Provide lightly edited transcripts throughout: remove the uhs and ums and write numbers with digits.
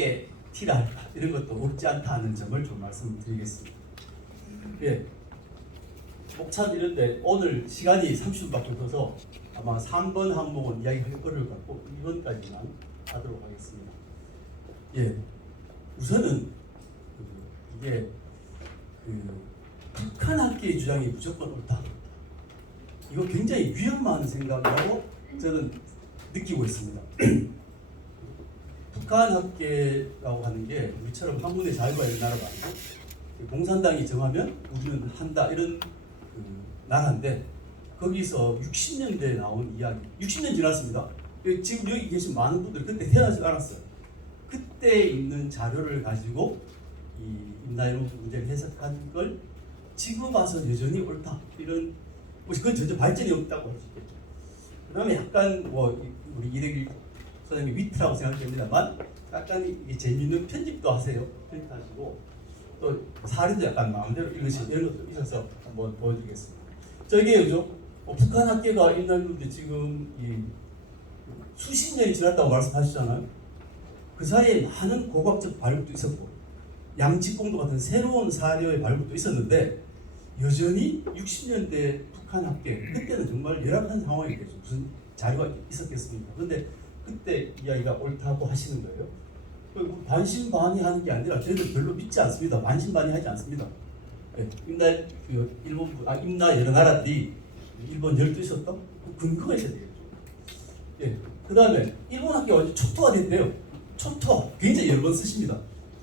예, 티라 이런 것도 옳지 않다는 점을 좀 말씀드리겠습니다. 예, 목차 이런데 오늘 시간이 30분밖에 없어서 아마 3번 항목은 이야기할 거를 갖고 2번까지만 하도록 하겠습니다. 예, 우선은 이게 북한 학계의 주장이 무조건 옳다. 이거 굉장히 위험한 생각이라고 저는 느끼고 있습니다. 북한 학계라고 하는 게 우리처럼 한문의 자유가 있는 나라가 아니고 공산당이 정하면 우리는 한다 이런 나라인데 거기서 60년대에 나온 이야기 60년 지났습니다. 지금 여기 계신 많은 분들 그때 태어나지 않았어요. 그때 있는 자료를 가지고 이 임나이론 문제를 해석한 걸 지금 와서 여전히 옳다 이런 그건 전혀 발전이 없다고 할 수 있겠죠. 그 다음에 약간 우리 이래길 선생님이 위트라고 생각됩니다만 약간 이게 재미있는 편집도 하세요. 편집하시고 또 사례도 약간 마음대로 읽으시고 이런 것도 있어서 한번 보여드리겠습니다. 저게 그죠? 북한 학계가 있는데 지금 수십 년이 지났다고 말씀하시잖아요. 그 사이에 많은 고고학적 발굴도 있었고 양측공도 같은 새로운 사료의 발굴도 있었는데 여전히 60년대 북한 학계 그때는 정말 열악한 상황이겠죠. 무슨 자료가 있었겠습니까? 그런데 그때 이야기가 옳다고 하시는 거예요. 반신반의하는 게 아니라 저희들 별로 믿지 않습니다. 반신반의하지 않습니다. 예, 임나 여러 나라들이 일본 열도 있었다? 근거가 있어야 되겠죠. 예, 그 다음에 일본 학교가 완전 초토화됐대요. 초토화 굉장히 여러 번 쓰십니다.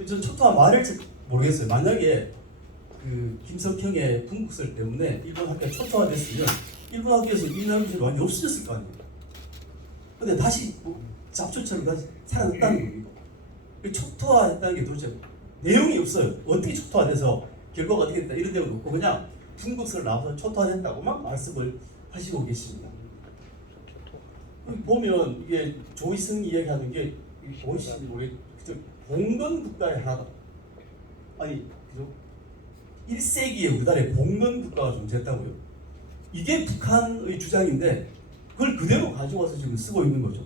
저는 초토화 말을 모르겠어요. 만약에 김석형의 군국설 때문에 일본 학교가 초토화됐으면 일본 학교에서 임나무실이 완전 없어졌을 거 아니에요. 근데 다시 잡초처럼 다시 살아났다는 겁니다. 초토화했다는 게 도대체 내용이 없어요. 어떻게 초토화돼서 결과가 어떻게 됐다 이런 내용도 없고 그냥 중국설 나와서 초토화됐다고만 말씀을 하시고 계십니다. 보면 이게 조이승이 이야기하는 게 보이시는지 모르겠죠. 봉건 국가의 하나다. 아니 그죠? 1세기에 우리나라에 봉건 국가가 존재했다고요. 이게 북한의 주장인데 그걸 그대로 가져와서 지금 쓰고 있는 거죠.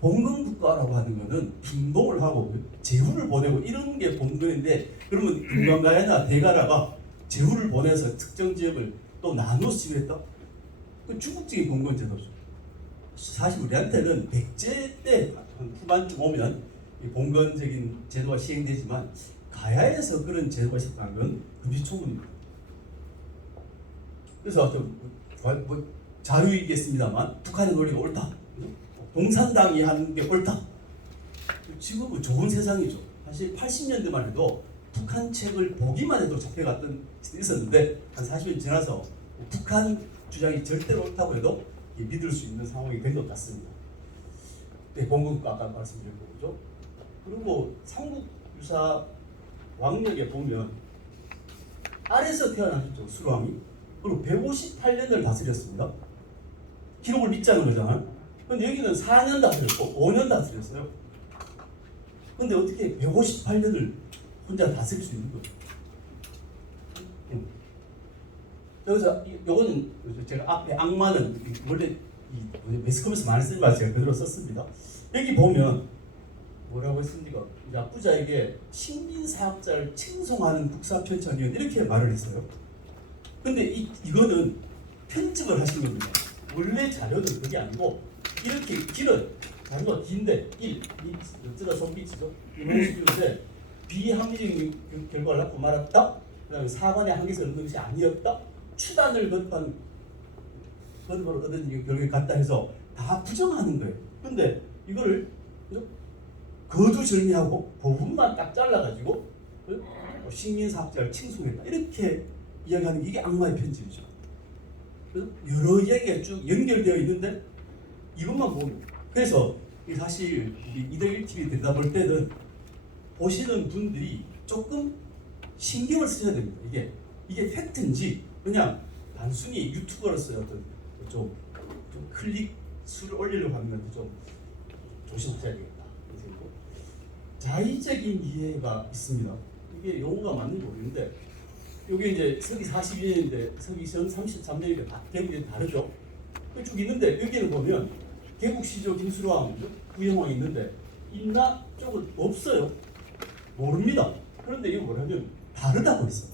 봉건국가라고 하는 거는 분봉을 하고 제후를 보내고 이런 게 봉건인데 그러면 금강가야나 대가라가 제후를 보내서 특정 지역을 또 나눠서 지배했다? 그 중국적인 봉건 제도죠. 사실 우리한테는 백제 때 후반쯤 오면 이 봉건적인 제도가 시행되지만 가야에서 그런 제도가 시작한 건 금시초문입니다. 그래서 자유이겠습니다만 북한의 논리가 옳다. 공산당이 하는 게 옳다. 지금은 좋은 세상이죠. 사실 80년대만 해도 북한 책을 보기만 해도 잡혀갔던 시대 있었는데 한 40년 지나서 북한 주장이 절대로 옳다고 해도 믿을 수 있는 상황이 된 것 같습니다. 네, 봉건국가 아까 말씀드린 거죠. 그리고 삼국유사 왕력에 보면 아래서 태어나셨죠. 수로왕이. 그리고 158년을 다스렸습니다. 기록을 믿자는 거잖아요. 근데 여기는 4년 다스렸고 5년 다스렸어요. 근데 어떻게 158년을 혼자 다스릴 수 있는 거예요? 여기서 요거는 제가 앞에 악마는 원래 매스컴에서 많이 쓰는 말 제가 그대로 썼습니다. 여기 보면 뭐라고 했습니까? 야쿠자에게 식민사학자를 칭송하는 국사편찬위원 이렇게 말을 했어요. 근데 이거는 편집을 하신 겁니다. 원래 자료는 그게 아니고 이렇게 길은 자료가 긴데 어쩌다 손빛이죠. 이런 식인데 비합리적인 결과를 낳고 말았다. 그다음에 사관의 한계에서 얻는 것이 아니었다. 추단을 거듭한 얻은 결과에 같다 해서 다 부정하는 거예요. 근데 이거를 거두절미하고 부분만 딱 잘라가지고 식민사학자를 칭송했다. 이렇게 이야기하는 게 이게 악마의 편집이죠. 여러 이야기가 쭉 연결되어 있는데 이것만 보면 그래서 사실 이대일 TV 들여다볼 때는 보시는 분들이 조금 신경을 쓰셔야 됩니다. 이게 팩트인지 그냥 단순히 유튜버로서의 어떤 좀 클릭 수를 올리려고 하면 좀 조심하셔야 되겠다. 그리고 자의적인 이해가 있습니다. 이게 용어가 맞는지 모르겠는데 이게 이제 서기 42년인데 서기 전 33년인데 대국이 다르죠. 쭉 있는데 여기는 보면 개국시조 김수로왕 부영왕이 있는데 임나 쪽은 없어요. 모릅니다. 그런데 이거 뭐냐면 다르다고 했어요.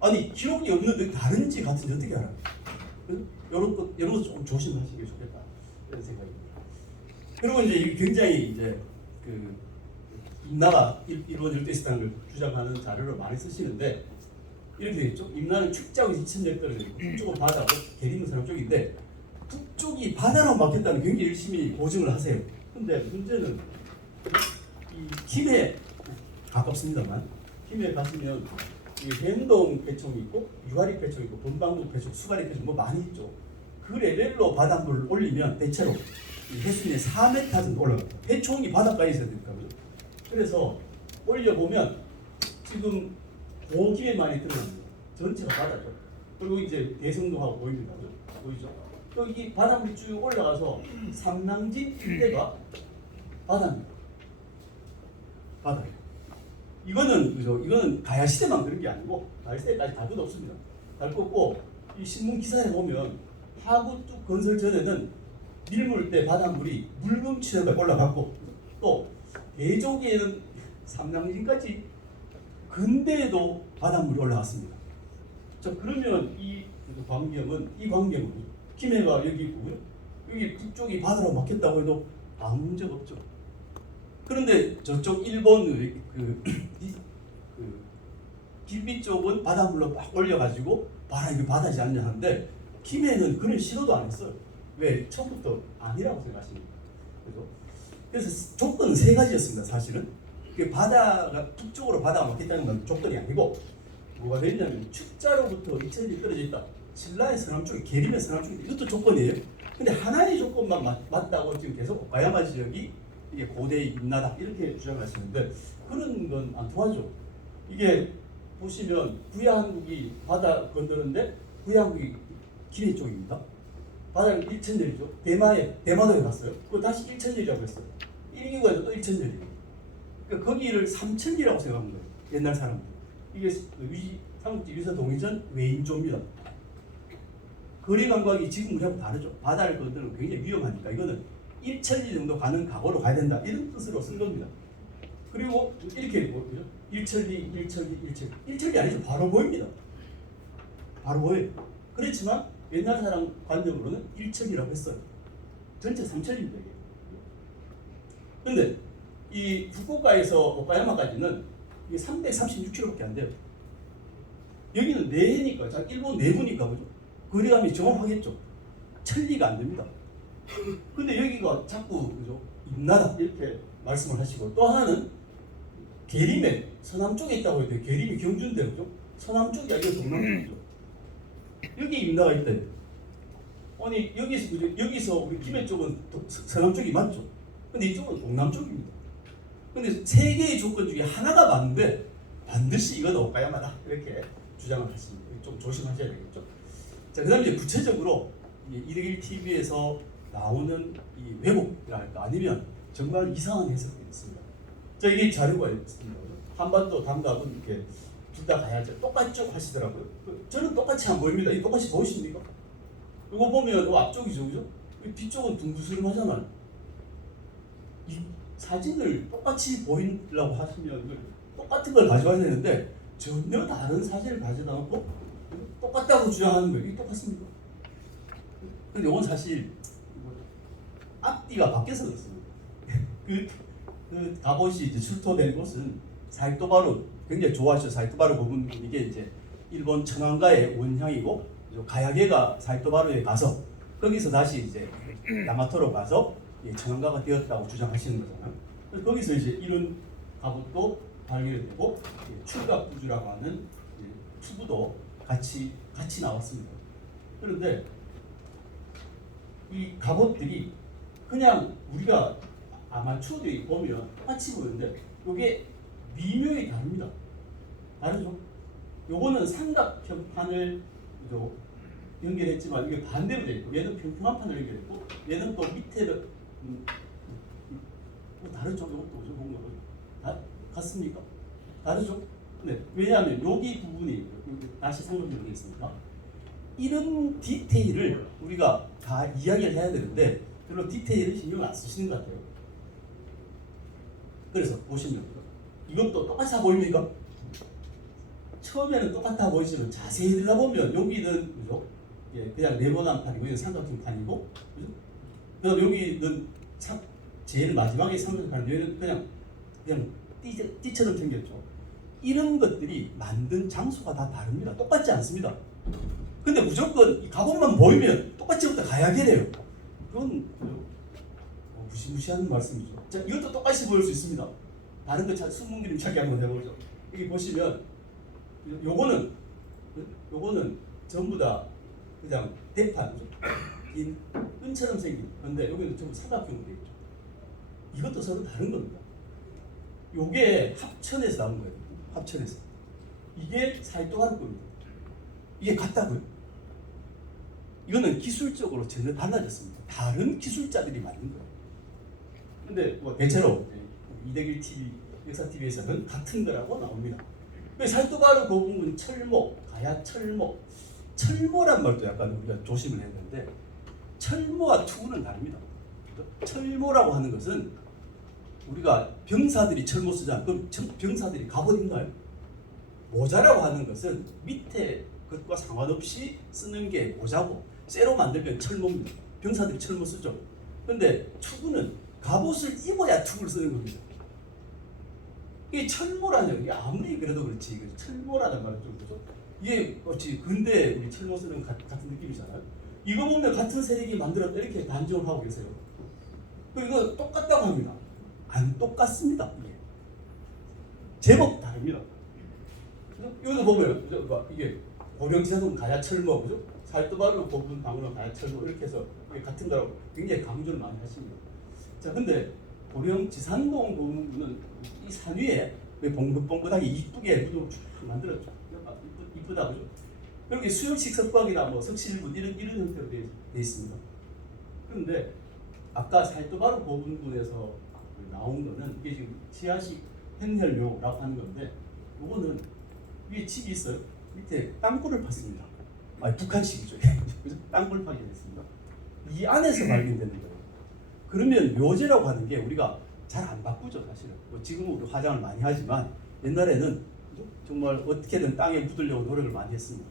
아니 기록이 없는데 다른지 같은지 어떻게 알아요? 이런 거 조금 조심하시기 좋겠다 이런 생각입니다. 그리고 이제 이게 굉장히 이제 그 임나가 일본 열대식당을 주장하는 자료를 많이 쓰시는데 이렇게 되어 있죠. 임나는 축자하고 2,000년 떨어져 있고 북쪽은 바다고 계림은 사람 쪽인데 북쪽이 바다로 막혔다는 굉장히 열심히 보증을 하세요. 근데 문제는 이 김해 가깝습니다만 김해 가시면 이 행동 배총이 있고 유아리 배총이 있고 본방국 배총, 수가리 배총 뭐 많이 있죠. 그 레벨로 바닷물을 올리면 대체로 해수면이 4m 정도 올라갑니다. 배총이 바닷가에 있어야 되니까 그죠? 그래서 올려보면 지금 고김에 많이 드러납니다. 전체가 바다죠. 그리고 이제 대성도하고 보입니다. 그죠? 보이죠? 여기 바닷물이 쭉 올라가서 삼랑진 일대가 바다입니다. 바다예요. 이거는 그죠? 이거는 가야 시대만 그런 게 아니고 가야 시대까지 달 것도 없습니다. 달 거 없고 이 신문 기사에 보면 하구 뚝 건설 전에는 밀물 때 바닷물이 물금치에가 올라갔고 또 대조기에는 삼랑진까지 근대에도 바닷물이 올라갔습니다. 자 그러면 이 광경은 김해가 여기 있고요. 여기 북쪽이 바다로 막혔다고 해도 아무 문제가 없죠. 그런데 저쪽 일본의 그 길비 쪽은 바닷물로 막 올려가지고 봐라 이게 바다지 않냐 하는데 김해는 그런 시도도 안 했어요. 왜? 처음부터 아니라고 생각하십니다. 그래서 조건은 세 가지였습니다. 사실은 그 바다가 북쪽으로 바다가 막혔다는 건 조건이 아니고 뭐가 됐냐면 축자로부터 2,000리 떨어져 있다. 신라의 서남 쪽에 계림의 서남 쪽에 이것도 조건이에요. 근데 하나의 조건만 맞다고 지금 계속 오카야마 지역이 이게 고대의 임나다 이렇게 주장하시는데 그런 건 안 통하죠. 이게 보시면 부야한국이 바다 건너는데 부야한국이 김해 쪽입니다. 바다는 1,000리죠. 대마도에 갔어요. 그거 다시 1,000리라고 했어요. 1기구에서 또 1,000리. 그러니까 거기를 3,000리라고 생각하는 거예요. 옛날 사람들. 이게 삼국지 유사 동의전 외인조입니다. 거리 감각이 지금 우리하고 다르죠. 바다를 건너는 굉장히 위험하니까 이거는 1,000리 정도 가는 각오로 가야 된다. 이런 뜻으로 쓴 겁니다. 그리고 이렇게 보죠. 1,000리. 1,000리 아니죠. 바로 보입니다. 바로 보여요. 그렇지만 옛날 사람 관념으로는 1,000리라고 했어요. 전체 3,000리입니다. 그런데 이 후쿠오카에서 오카야마까지는 이게 336km밖에 안 돼요. 여기는 내해니까, 일본 내부니까 그죠? 거리감이 정확하겠죠. 1,000리가 안 됩니다. 근데 여기가 자꾸 그죠? 임나다 이렇게 말씀을 하시고 또 하나는 계림에 서남 쪽에 있다고 해도 계림이 경주인데 그죠? 서남 쪽이 아니라 동남 쪽이죠. 여기 임나가 있다. 아니 여기서 우리 김해 쪽은 서남 쪽이 맞죠? 근데 이쪽은 동남 쪽입니다. 근데 세 개의 조건 중에 하나가 맞는데 반드시 이건 오카야마다 이렇게 주장을 하십니다. 좀 조심하셔야 되겠죠. 자, 그다음 이제 구체적으로 111 TV에서 나오는 이 왜곡이랄까 아니면 정말 이상한 해석이 있습니다. 자, 이게 자료가 있습니다. 한반도 담답은 이렇게 둘 다 가야죠. 똑같죠 하시더라고요. 저는 똑같이 안 보입니다. 이 똑같이 보이십니까? 이거 보면 앞쪽이죠, 그죠? 뒤쪽은 둥두스름하잖아요. 이 사진을 똑같이 보이려고 하시면 똑같은 걸 가져와야 되는데 전혀 다른 사진을 가져다 놓고 똑같다고 주장하는 거예요. 이게 똑같습니까? 근데 이건 사실 앞뒤가 바뀌어서 그렇습니다. 그 갑옷이 이제 출토된 곳은 사이토바루 굉장히 좋아하시죠. 사이토바루 부분 이게 이제 일본 천황가의 원향이고 가야게가 사이토바루에 가서 거기서 다시 이제 야마토로 가서 천황가가 되었다고 주장하시는 거잖아요. 그래서 거기서 이제 이런 갑옷도 발견되고 출갑부주라고 하는 투구도 같이 나왔습니다. 그런데 이 갑옷들이 그냥 우리가 아마추어들이 보면 똑같이 보이는데 이게 미묘히 다릅니다. 다르죠? 요거는 삼각형판을 연결했지만 이게 반대로 되어 있고 얘는 평평한 판을 연결했고 얘는 또 밑에를 다르죠? 이것도 뭔가 같습니까? 다르죠? 네. 왜냐하면 여기 부분이 다시 상관되겠습니까? 이런 디테일을 우리가 다 이야기를 해야 되는데 별로 디테일을 신경 안 쓰시는 것 같아요. 그래서 보시면 이것도 똑같아 보입니까? 처음에는 똑같아 보이지만 자세히 들여다보면 여기는 그죠? 예, 그냥 네모난 판이고 여기는 삼각형 판이고 그죠? 그다음 여기는 제일 마지막에 삼각형 판인데 여기는 그냥 띠처럼 생겼죠. 이런 것들이 만든 장소가 다 다릅니다. 똑같지 않습니다. 근데 무조건 이 가공만 보이면 똑같이부터 가야 되래요. 그건 무시무시한 말씀이죠. 자, 이것도 똑같이 보일 수 있습니다. 다른 거 숨은 그림 찾기 한번 해보죠. 여기 보시면 요거는 전부 다 그냥 대판, 긴 끈처럼 생긴 건데 여기는 전부 삼각형으로 되어 있죠. 이것도 서로 다른 겁니다. 요게 합천에서 나온 거예요. 합천에서. 이게 살도할 겁니다. 이게 같다고요? 이거는 기술적으로 전혀 달라졌습니다. 다른 기술자들이 만든 거예요. 근데 뭐 대체로 이대길 TV, 역사 TV에서는 같은 거라고 나옵니다. 살도바르 고분군 철모, 가야 철모. 철모란 말도 약간 우리가 조심을 해야 되는데 철모와 투구는 다릅니다. 철모라고 하는 것은 우리가 병사들이 철모 쓰잖아요. 그럼 병사들이 갑옷 입나요? 모자라고 하는 것은 밑에 것과 상관없이 쓰는 게 모자고 쇠로 만들면 철모입니다. 병사들이 철모 쓰죠. 그런데 투구는 갑옷을 입어야 투구를 쓰는 겁니다. 이게 철모라는 게 아무리 그래도 그렇지 철모라는 말은 좀 그죠? 이게 그렇지 근데 우리 철모 쓰는 같은 느낌이잖아요. 이거 보면 같은 세력이 만들었다 이렇게 단정을 하고 계세요. 이거 똑같다고 합니다. 안 똑같습니다. 이게 제법 다릅니다. 여기서 보면 그죠? 이게 고령지사동 가야철모 그죠? 살도바르 고분 방언 가야철모 이렇게 해서 이게 같은 거라고 굉장히 강조를 많이 하십니다. 자, 근데 고령지산동 고문군은 이 산 위에 봉긋봉긋하게 이쁘게 무덤을 쭉 만들었죠. 이쁘다 그죠? 그렇게 수영식 석박이나 뭐 석실분 이런 형태로 되어 있습니다. 그런데 아까 살도바르 고분군에서 나온 거는 이게 지금 지하식 행렬묘라고 하는 건데 이거는 위에 집이 있어요. 밑에 땅굴을 팠습니다. 북한식이죠. 땅굴 파기 됐습니다. 이 안에서 발견되는 거예요. 그러면 묘제라고 하는 게 우리가 잘 안 바꾸죠, 사실은. 뭐 지금은 우리 화장을 많이 하지만 옛날에는 정말 어떻게든 땅에 묻으려고 노력을 많이 했습니다.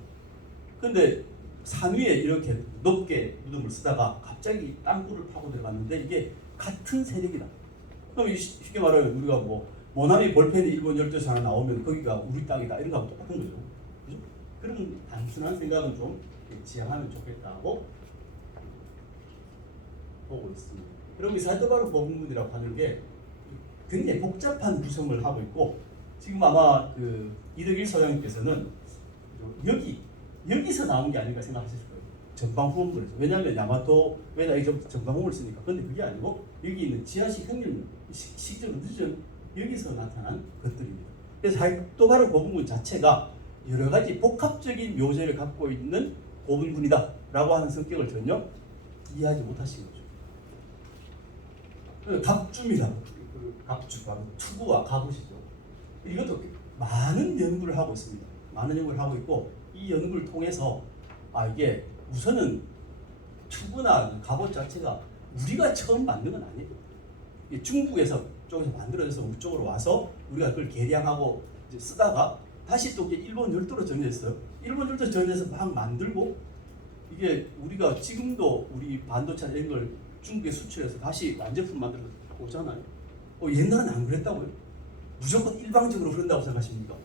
그런데 산 위에 이렇게 높게 무덤을 쓰다가 갑자기 땅굴을 파고 들어갔는데 이게 같은 세력이다. 그럼 쉽게 말하면 우리가 뭐 모나미 볼펜이 일본 열도에서 하나 나오면 거기가 우리 땅이다 이런 거하고 똑같은 거죠. 그죠? 그런 단순한 생각은 좀 지양하면 좋겠다고 보고 있습니다. 그럼 이 살도바르 고분군이라고 하는 게 굉장히 복잡한 구성을 하고 있고 지금 아마 그 이덕일 소장님께서는 여기서 나온 게 아닌가 생각하실 거예요. 전방후원물에서. 왜냐하면 야마토에다 이게 전방후원을 쓰니까. 근데 그게 아니고 여기 있는 지하식 형님 시적으로 늦은 여기서 나타난 것들입니다. 그래서 살도바르 고분군 자체가 여러 가지 복합적인 묘제를 갖고 있는 고분군이다라고 하는 성격을 전혀 이해하지 못하신 거죠. 갑주입니다. 갑주, 바로 투구와 갑옷이죠. 이것도 많은 연구를 하고 있습니다. 많은 연구를 하고 있고 이 연구를 통해서 이게 우선은 투구나 갑옷 자체가 우리가 처음 만든 건 아니에요. 중국에서 쪽에서 만들어져서 우리 쪽으로 와서 우리가 그걸 개량하고 이제 쓰다가 다시 또 일본 열도로 전해졌어요. 일본 열도 전해서 막 만들고 이게 우리가 지금도 우리 반도체 이런 걸 중국에 수출해서 다시 완제품 만들어서 오잖아요. 옛날은 안 그랬다고요? 무조건 일방적으로 흐른다고 생각하십니까?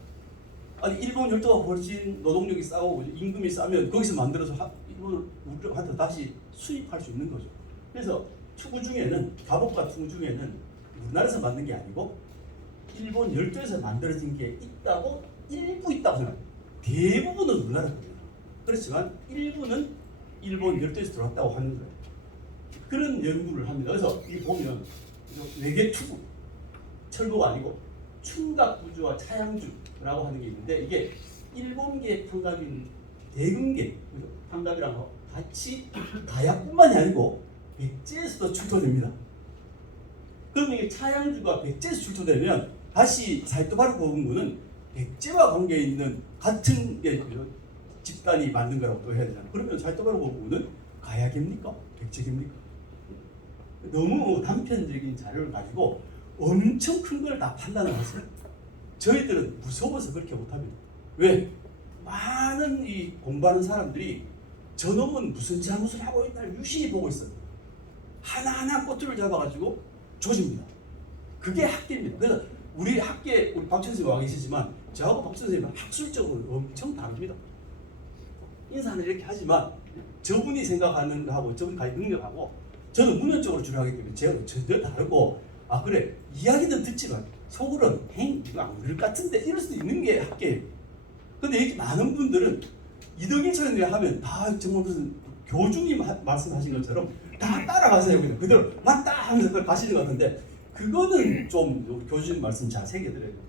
아니 일본 열도가 훨씬 노동력이 싸고 임금이 싸면 거기서 만들어서 일본한테 다시 수입할 수 있는 거죠. 그래서 투구 중에는 갑옷과 투구 중에는 우리나라에서 만든 게 아니고 일본 열도에서 만들어진 게 있다고 일부 있다고 생각해요. 대부분은 우리나라 거예요. 그렇지만 일부는 일본 열도에서 들어왔다고 하는 거예요. 그런 연구를 합니다. 그래서 이 보면 외계 투구, 철도가 아니고 충각구주와 차양주라고 하는 게 있는데 이게 일본계 판갑인 대금계 판갑이랑 같이 가야뿐만이 아니고 백제에서도 출토됩니다. 그러면 이게 차양주가 백제에서 출토되면 다시 살도바르 고분군은 백제와 관계 있는 같은 집단이 만든 거라고 또 해야 되잖아요. 그러면 살도바르 고분군은 가야계입니까? 백제계입니까? 너무 단편적인 자료를 가지고 엄청 큰 걸 다 판단을 하세요. 저희들은 무서워서 그렇게 못합니다. 왜? 많은 이 공부하는 사람들이 저놈은 무슨 잘못을 하고 있나를 유심히 보고 있어요. 하나하나 꼬투리를 잡아가지고 조집니다. 그게 학계입니다. 그래서 우리 학계, 우리 박 선생님 와 계시지만 저하고 박 선생님은 학술적으로 엄청 다릅니다. 인사는 이렇게 하지만 저분이 생각하는 거하고 저분이 가진 능력하고 저는 문헌적으로 주장하기 때문에 제가 전혀 다르고 아 그래 이야기는 듣지만 속으로는 이거 안 그럴 것 같은데 이럴 수도 있는 게 학계예요. 근데 여기 많은 분들은 이덕일 소리를 하면 다 정말 무슨 교주님 말씀하신 것처럼 다 따라가세요. 그냥 그대로 맞다 하면서 그걸 가시는 것 같은데 그거는 좀 우리 교수님 말씀 잘 새겨드려야 돼요.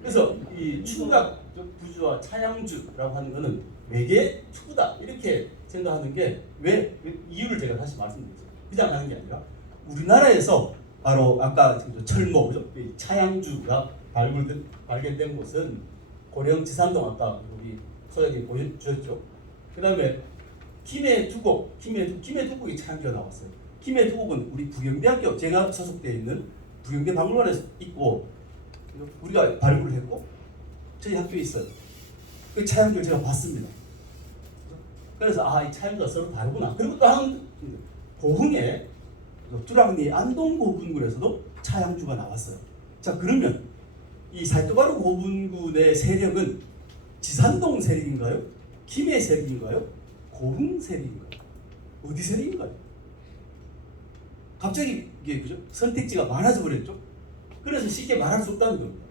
그래서 이 충각적 부주와 차양주라고 하는 것은 외계 투구다 이렇게 생각하는 게 왜 이유를 제가 다시 말씀드리죠. 그냥 하는 게 아니라 우리나라에서 바로 아까 철모 그죠? 차양주가 발견된 곳은 고령 지산동 아까 우리 소장님 보여주셨죠. 그 다음에 김해두곡이 차양주가 나왔어요. 김해두곡은 우리 부경대학교 제가 소속되어 있는 부경대 박물관에 있고 우리가 발굴을 했고 저희 학교에 있어요. 그 차양주를 제가 봤습니다. 그래서 이 차양주가 서로 다르구나. 그리고 또 한 고흥에 뚜랑리 안동고분군에서도 차양주가 나왔어요. 자 그러면 이 살도바로 고분군의 세력은 지산동 세력인가요? 김해 세력인가요? 고흥 세력인가요? 어디 세력인가요? 갑자기 이게 그죠? 선택지가 많아져 버렸죠. 그래서 쉽게 말할 수 없다는 겁니다.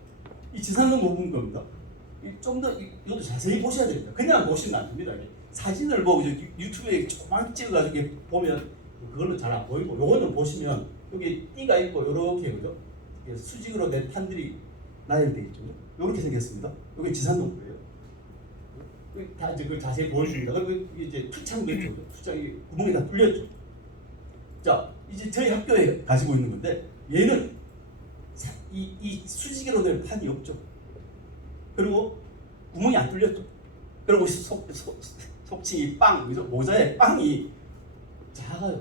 이 지산동 고분 겁니다. 좀 더 이것도 자세히 보셔야 됩니다. 그냥 보시면 안 됩니다. 사진을 보고 유튜브에 조그맣게 찍어가지고 이렇게 보면 그걸로 잘 안 보이고 요거는 보시면 여기 띠가 있고 요렇게 그죠? 수직으로 된 판들이 나열되어 있죠. 요렇게 생겼습니다. 여기 지산동구예요. 다 이제 그걸 자세히 보여줍니다. 그리고 이제 투창도 있죠. 투창이 구멍이 다 뚫렸죠. 자 이제 저희 학교에 가지고 있는 건데 얘는 이 수직으로 된 판이 없죠. 그리고 구멍이 안 뚫렸죠. 그리고 속칭이 빵, 그죠? 모자에 빵이 작아요.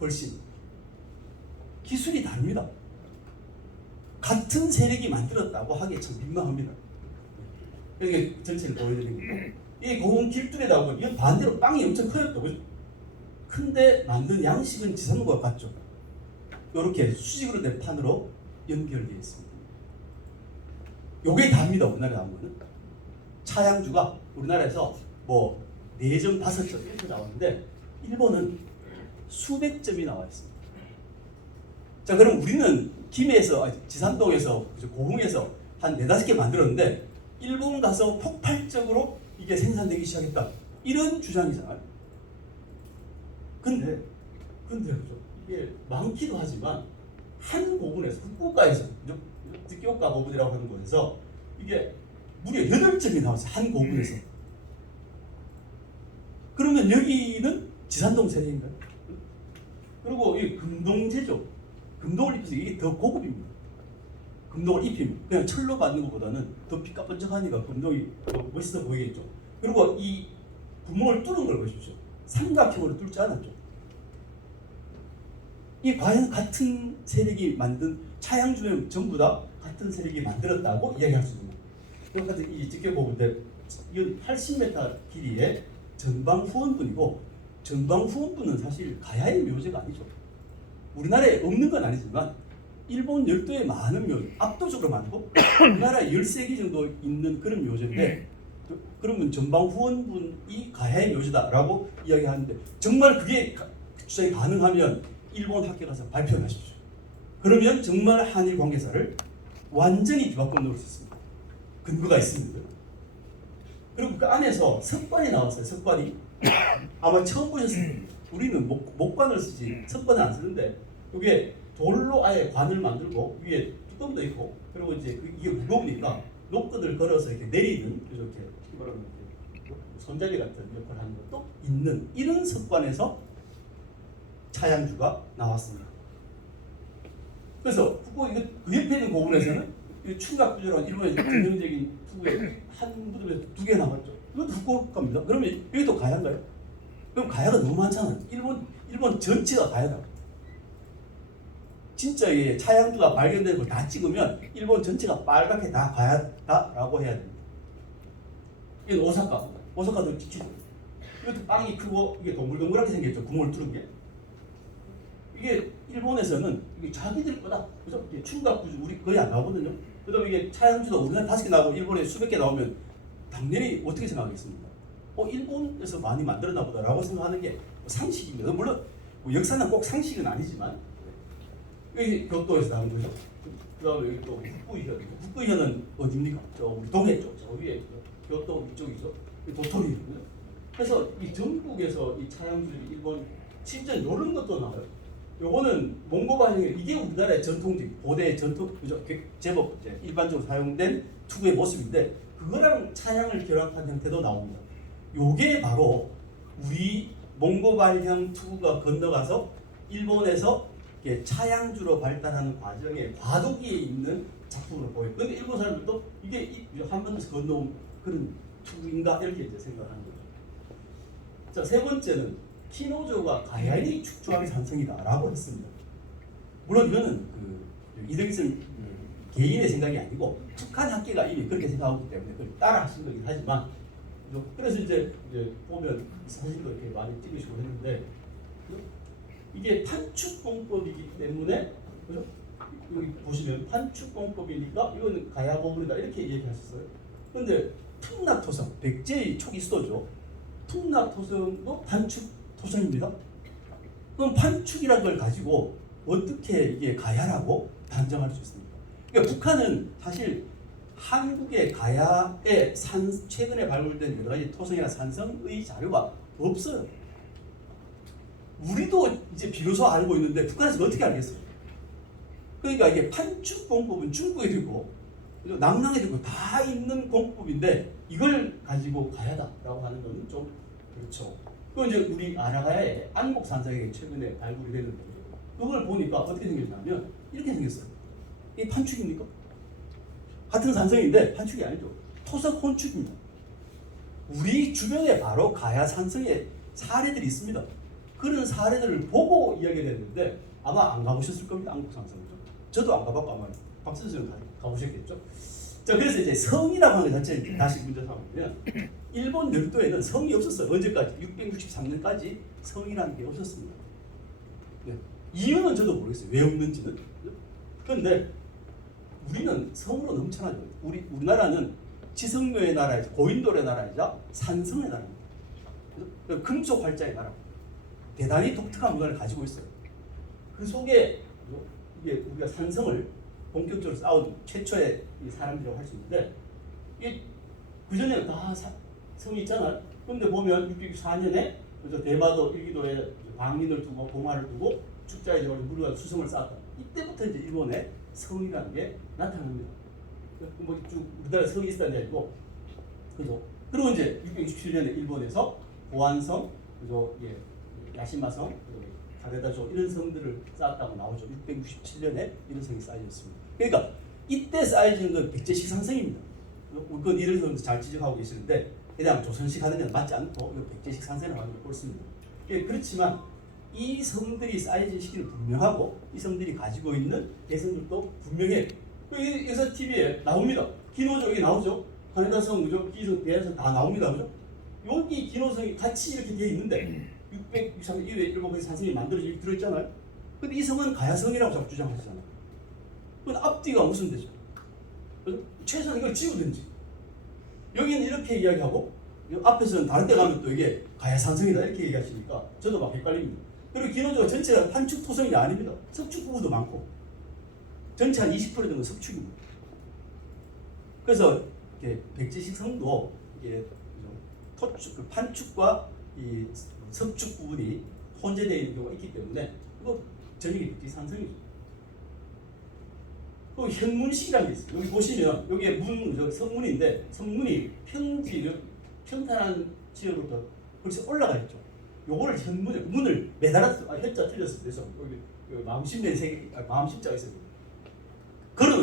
훨씬 기술이 다릅니다. 같은 세력이 만들었다고 하기에 참 민망합니다. 이게 전체를 보여드리는 거예요. 이 고흥 길쭉에다 보면 이건 반대로 빵이 엄청 커요. 또 그죠? 근데 만든 양식은 지산과 같죠. 이렇게 수직으로 된 판으로 연결되어 있습니다. 요게 답니다. 우리나라에 나온 거는. 차양주가 우리나라에서 뭐 4점, 5점 이렇게 나오는데 일본은 수백 점이 나와 있습니다. 자 그럼 우리는 김해에서 지산동에서 고흥에서 한 4-5개 만들었는데 일본 가서 폭발적으로 이게 생산되기 시작했다. 이런 주장이잖아요. 근데 그죠? 이게 많기도 하지만 한 고분에서 후쿠오카에서 즈키오카 고분이라고 하는 곳에서 이게 무려 8점이 나왔어요. 한 고분에서. 그러면 여기는 지산동 세력인가요? 그리고 이 금동제조, 금동을 입혀서 이게 더 고급입니다. 금동을 입히면 그냥 철로 받는 것보다는 더 삐까번쩍하니까 금동이 더 멋있어 보이겠죠. 그리고 이 구멍을 뚫은 걸 보십시오. 삼각형으로 뚫지 않았죠. 이 과연 같은 세력이 만든 차양주는 전부 다 같은 세력이 만들었다고 이야기할 수 있는 거예요. 그래서 이 지켜보는데 이건 80m 길이의 전방 후원분이고 전방 후원분은 사실 가야의 묘제가 아니죠. 우리나라에 없는 건 아니지만 일본 열도에 많은 묘제, 압도적으로 많고 우리나라에 13개 정도 있는 그런 묘제인데 그러면 전방 후원분이 가야의 묘제다라고 이야기하는데 정말 그게 주장이 가능하면 일본 학교 가서 발표를 하십시오. 그러면 정말 한일 관계사를 완전히 뒤바꿔 놓을 수 있습니다. 근거가 있습니다. 그리고 그 안에서 석관이 나왔어요. 석관이 아마 처음 보셨을 겁니다. 우리는 목관을 쓰지 석관을 안 쓰는데 이게 돌로 아예 관을 만들고 위에 뚜껑도 있고 그리고 이제 이게 무거우니까 노끈을 걸어서 이렇게 내리는 이렇게 손잡이 같은 역할을 하는 것도 있는 이런 석관에서 차양주가 나왔습니다. 그래서 그 옆에 있는 고분에서는 충각부조라는 일본의 전형적인 투구에 한 무덤에 2개 남았죠. 이것도 후쿠오카입니다. 그러면 여기도 가야인가요? 그럼 가야가 너무 많잖아요. 일본 전체가 가야다. 진짜 이 차양주가 발견된 걸 다 찍으면 일본 전체가 빨갛게 다 가야다라고 해야 됩니다. 이건 오사카도 찍히죠. 이것도 빵이 크고 이게 동글동글하게 생겼죠. 구멍을 뚫은 게. 이게 일본에서는 이게 자기들 거다. 그죠? 충각 구조 우리 거의 안 나오거든요. 그다음에 이게 차양주도 우리나라 5개 나오고 일본에 수백 개 나오면 당연히 어떻게 생각하겠습니까? 일본에서 많이 만들었나 보다라고 생각하는 게 상식입니다. 물론 뭐 역사는 꼭 상식은 아니지만 여기 교토에서 나온 거죠. 그다음에 여기 또 후쿠이현은 어디입니까? 저 우리 동해 쪽, 저 위에 교토 이쪽이죠. 도토리거든요. 그래서 이 전국에서 이 차양주들이 일본 심지어 이런 것도 나와요. 요거는 몽고바형의 이게 우리나라의 전통적 고대 전통 그죠? 제법 이제 일반적으로 사용된 투구의 모습인데 그거랑 차양을 결합한 형태도 나옵니다. 요게 바로 우리 몽고발형 투구가 건너가서 일본에서 차양주로 발달하는 과정의 과도기에 있는 작품으로 보여요. 근데 일본 사람들도 이게 한반도에서 건너온 그런 투구인가 이렇게 이제 생각하는 거죠. 자, 세 번째는 키노조가 가야인이 축조한 산성이다라고 했습니다. 물론 이거는 이등승 개인의 생각이 아니고 북한 학계가 이미 그렇게 생각하기 때문에 그걸 따라하신 거긴 하지만 그래서 이제 보면 사진도 이렇게 많이 찍으시고 했는데 이게 판축공법이기 때문에 그죠? 여기 보시면 판축공법이니까 이거는 가야법이다 이렇게 얘기하셨어요. 그런데 풍납토성 백제의 초기 수도죠. 풍납토성도 판축토성입니다. 그럼 판축이라는 걸 가지고 어떻게 이게 가야라고 단정할 수 있습니까? 그러니까 북한은 사실 한국의 가야에 최근에 발굴된 여러 가지 토성이나 산성의 자료가 없어요. 우리도 이제 비로소 알고 있는데 북한에서 어떻게 알겠어요? 그러니까 이게 판축 공법은 중국에도 있고 남랑에도 있고 다 있는 공법인데 이걸 가지고 가야다라고 하는 것은 좀 그렇죠. 그건 이제 우리 아라가야의 안목산성에 최근에 발굴이 됐는데 그걸 보니까 어떻게 생겼냐면 이렇게 생겼어요. 이게 판축입니까? 같은 산성인데 판축이 아니죠. 토석 혼축입니다. 우리 주변에 바로 가야 산성의 사례들이 있습니다. 그런 사례들을 보고 이야기를 했는데 아마 안 가보셨을 겁니다. 안국산성이죠. 저도 안 가봤고 아마 박 선생님은 가보셨겠죠. 자, 그래서 이제 성이라고 하는 것 자체는 다시 문제 삼으면 일본 열도에는 성이 없었어요. 언제까지? 663년까지 성이라는 게 없었습니다. 네. 이유는 저도 모르겠어요. 왜 없는지는. 그런데 우리는 성으로 넘쳐나죠. 우리나라는 지성묘의 나라이자 고인돌의 나라이자 산성의 나라입니다. 금속 활자의 나라. 대단히 독특한 문화를 가지고 있어요. 그 속에 이게 우리가 산성을 본격적으로 쌓은 최초의 사람들이라고 할 수 있는데 그 전에는 다 성이 있잖아요. 그런데 보면 664년에 대마도 일기도에 방민을 두고 봉화를 두고 축자에 우리가 수성을 쌓았다. 이때부터 이제 일본에 성이라는 게 나타납니다. 뭐 우리나라 성이 있었다는 게 아니고 그죠? 그리고 이제 667년에 일본에서 보안성, 그죠? 야시마성, 가게다조 이런 성들을 쌓았다고 나오죠. 667년에 이런 성이 쌓여졌습니다. 그러니까 이때 쌓여진 건 백제식 산성입니다. 그건 이런 성도 잘 지적하고 계시는데 그냥 조선식 하는 건 맞지 않고 백제식 산성이라고 하는 걸 옳습니다. 그렇지만 이 성들이 쌓여진 시기는 분명하고 이 성들이 가지고 있는 개성들도 분명해요. 여기서 TV에 나옵니다. 기노조 여기 나오죠. 가네다성, 그죠? 기성, 대야성 다 나옵니다. 그죠? 여기 기노성이 같이 이렇게 되어 있는데 663년 이후에 일본의 산성이 만들어져 들어있잖아요. 근데 이 성은 가야성이라고 자꾸 주장하시잖아요. 그건 앞뒤가 무슨 되죠? 최소한 이걸 지우든지. 여기는 이렇게 이야기하고 앞에서는 다른 데 가면 또 이게 가야산성이다 이렇게 얘기하시니까 저도 막 헷갈립니다. 그리고 기노조가 전체가 판축 토성이 아닙니다. 석축 부부도 많고 전체 한 20% 정도 석축입니다. 그래서 이렇게 백제식 성도 이게 토축, 판축과 이 석축 부분이 혼재되어 있는 경우가 있기 때문에 이거 전형이 백제 산성이죠. 또 현문식이라는 게 있어요. 여기 보시면 여기에 성문인데 성문이 평탄한 지역으로부터 벌써 올라가 있죠. 요거를 현문, 문을 매달아서 현자 틀렸을 때서 여기 마음심내 세 마음심자가 있어요.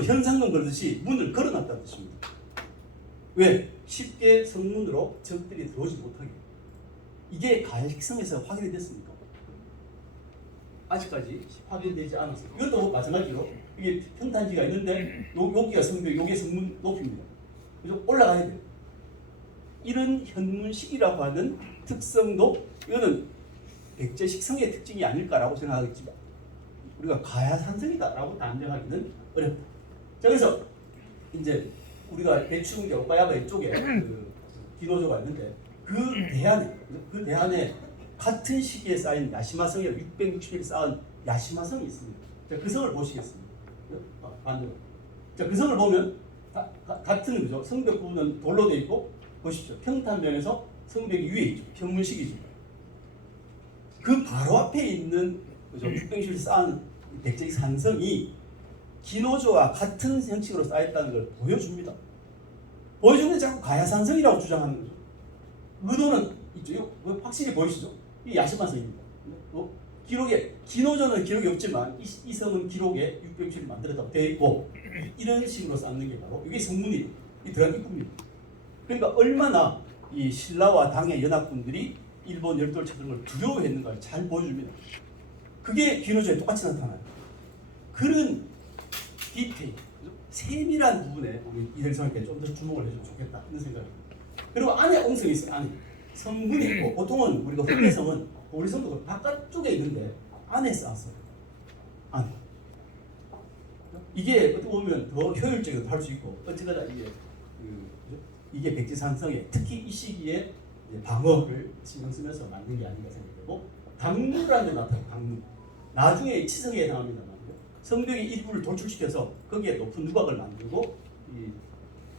현상금 걸듯이 문을 걸어놨다는 뜻입니다. 왜? 쉽게 성문으로 적들이 들어오지 못하게. 이게 가야식성에서 확인이 됐습니까? 아직까지 확인되지 않았어요. 이것도 마찬가지로 이게 평탄지가 있는데 여기가 성벽, 여기가 성문 높이입니다. 그래서 올라가야 돼요. 이런 현문식이라고 하는 특성도 이거는 백제식성의 특징이 아닐까라고 생각하겠지만 우리가 가야산성이다라고 단정하기는 어렵다. 자, 그래서 이제 우리가 대충 이제 오카야마 이쪽에 그 기노조가 있는데 그 대안에 같은 시기에 쌓인 야시마성이 660일 쌓은 야시마성이 있습니다. 자, 그 성을 보시겠습니다. 반대로. 자, 그 성을 보면 같은 그죠? 성벽 부분은 돌로 되어 있고 보십시오. 평탄면에서 성벽이 위에 있죠. 현문식이죠. 그 바로 앞에 있는 그죠? 660일 쌓은 백제의 산성이 기노조와 같은 형식으로 쌓였다는 걸 보여줍니다. 보여주는데 자꾸 가야산성이라고 주장하는 거죠. 의도는 있죠. 확실히 보이시죠? 이 야시마성입니다. 기록에 기노조는 기록이 없지만 이 성은 기록에 660을 만들었다고 되어 있고 이런 식으로 쌓는 게 바로 이게 성문이 들어간 입구입니다. 그러니까 얼마나 이 신라와 당의 연합군들이 일본 열도를 찾는 걸 두려워했는가를 잘 보여줍니다. 그게 기노조에 똑같이 나타나요. 그런 디테일, 세밀한 부분에 우리 이들성에게 좀 더 주목을 해주면 좋겠다 이런 생각입니다. 그리고 안에 옹성이 있어요. 안에 성문이 있고 보통은 우리가 흑대성은 고리성도 바깥쪽에 있는데 안에 쌓았어요. 안에. 이게 어떻게 보면 더 효율적이도 할 수 있고 어찌되나 이게 백제산성의 특히 이 시기에 방어를 신경 쓰면서 만든 게 아닌가 생각되고 강루라는 데 나타나요. 강루. 나중에 치성에 해당합니다만 성벽의 일부를 돌출시켜서 거기에 높은 누각을 만들고 이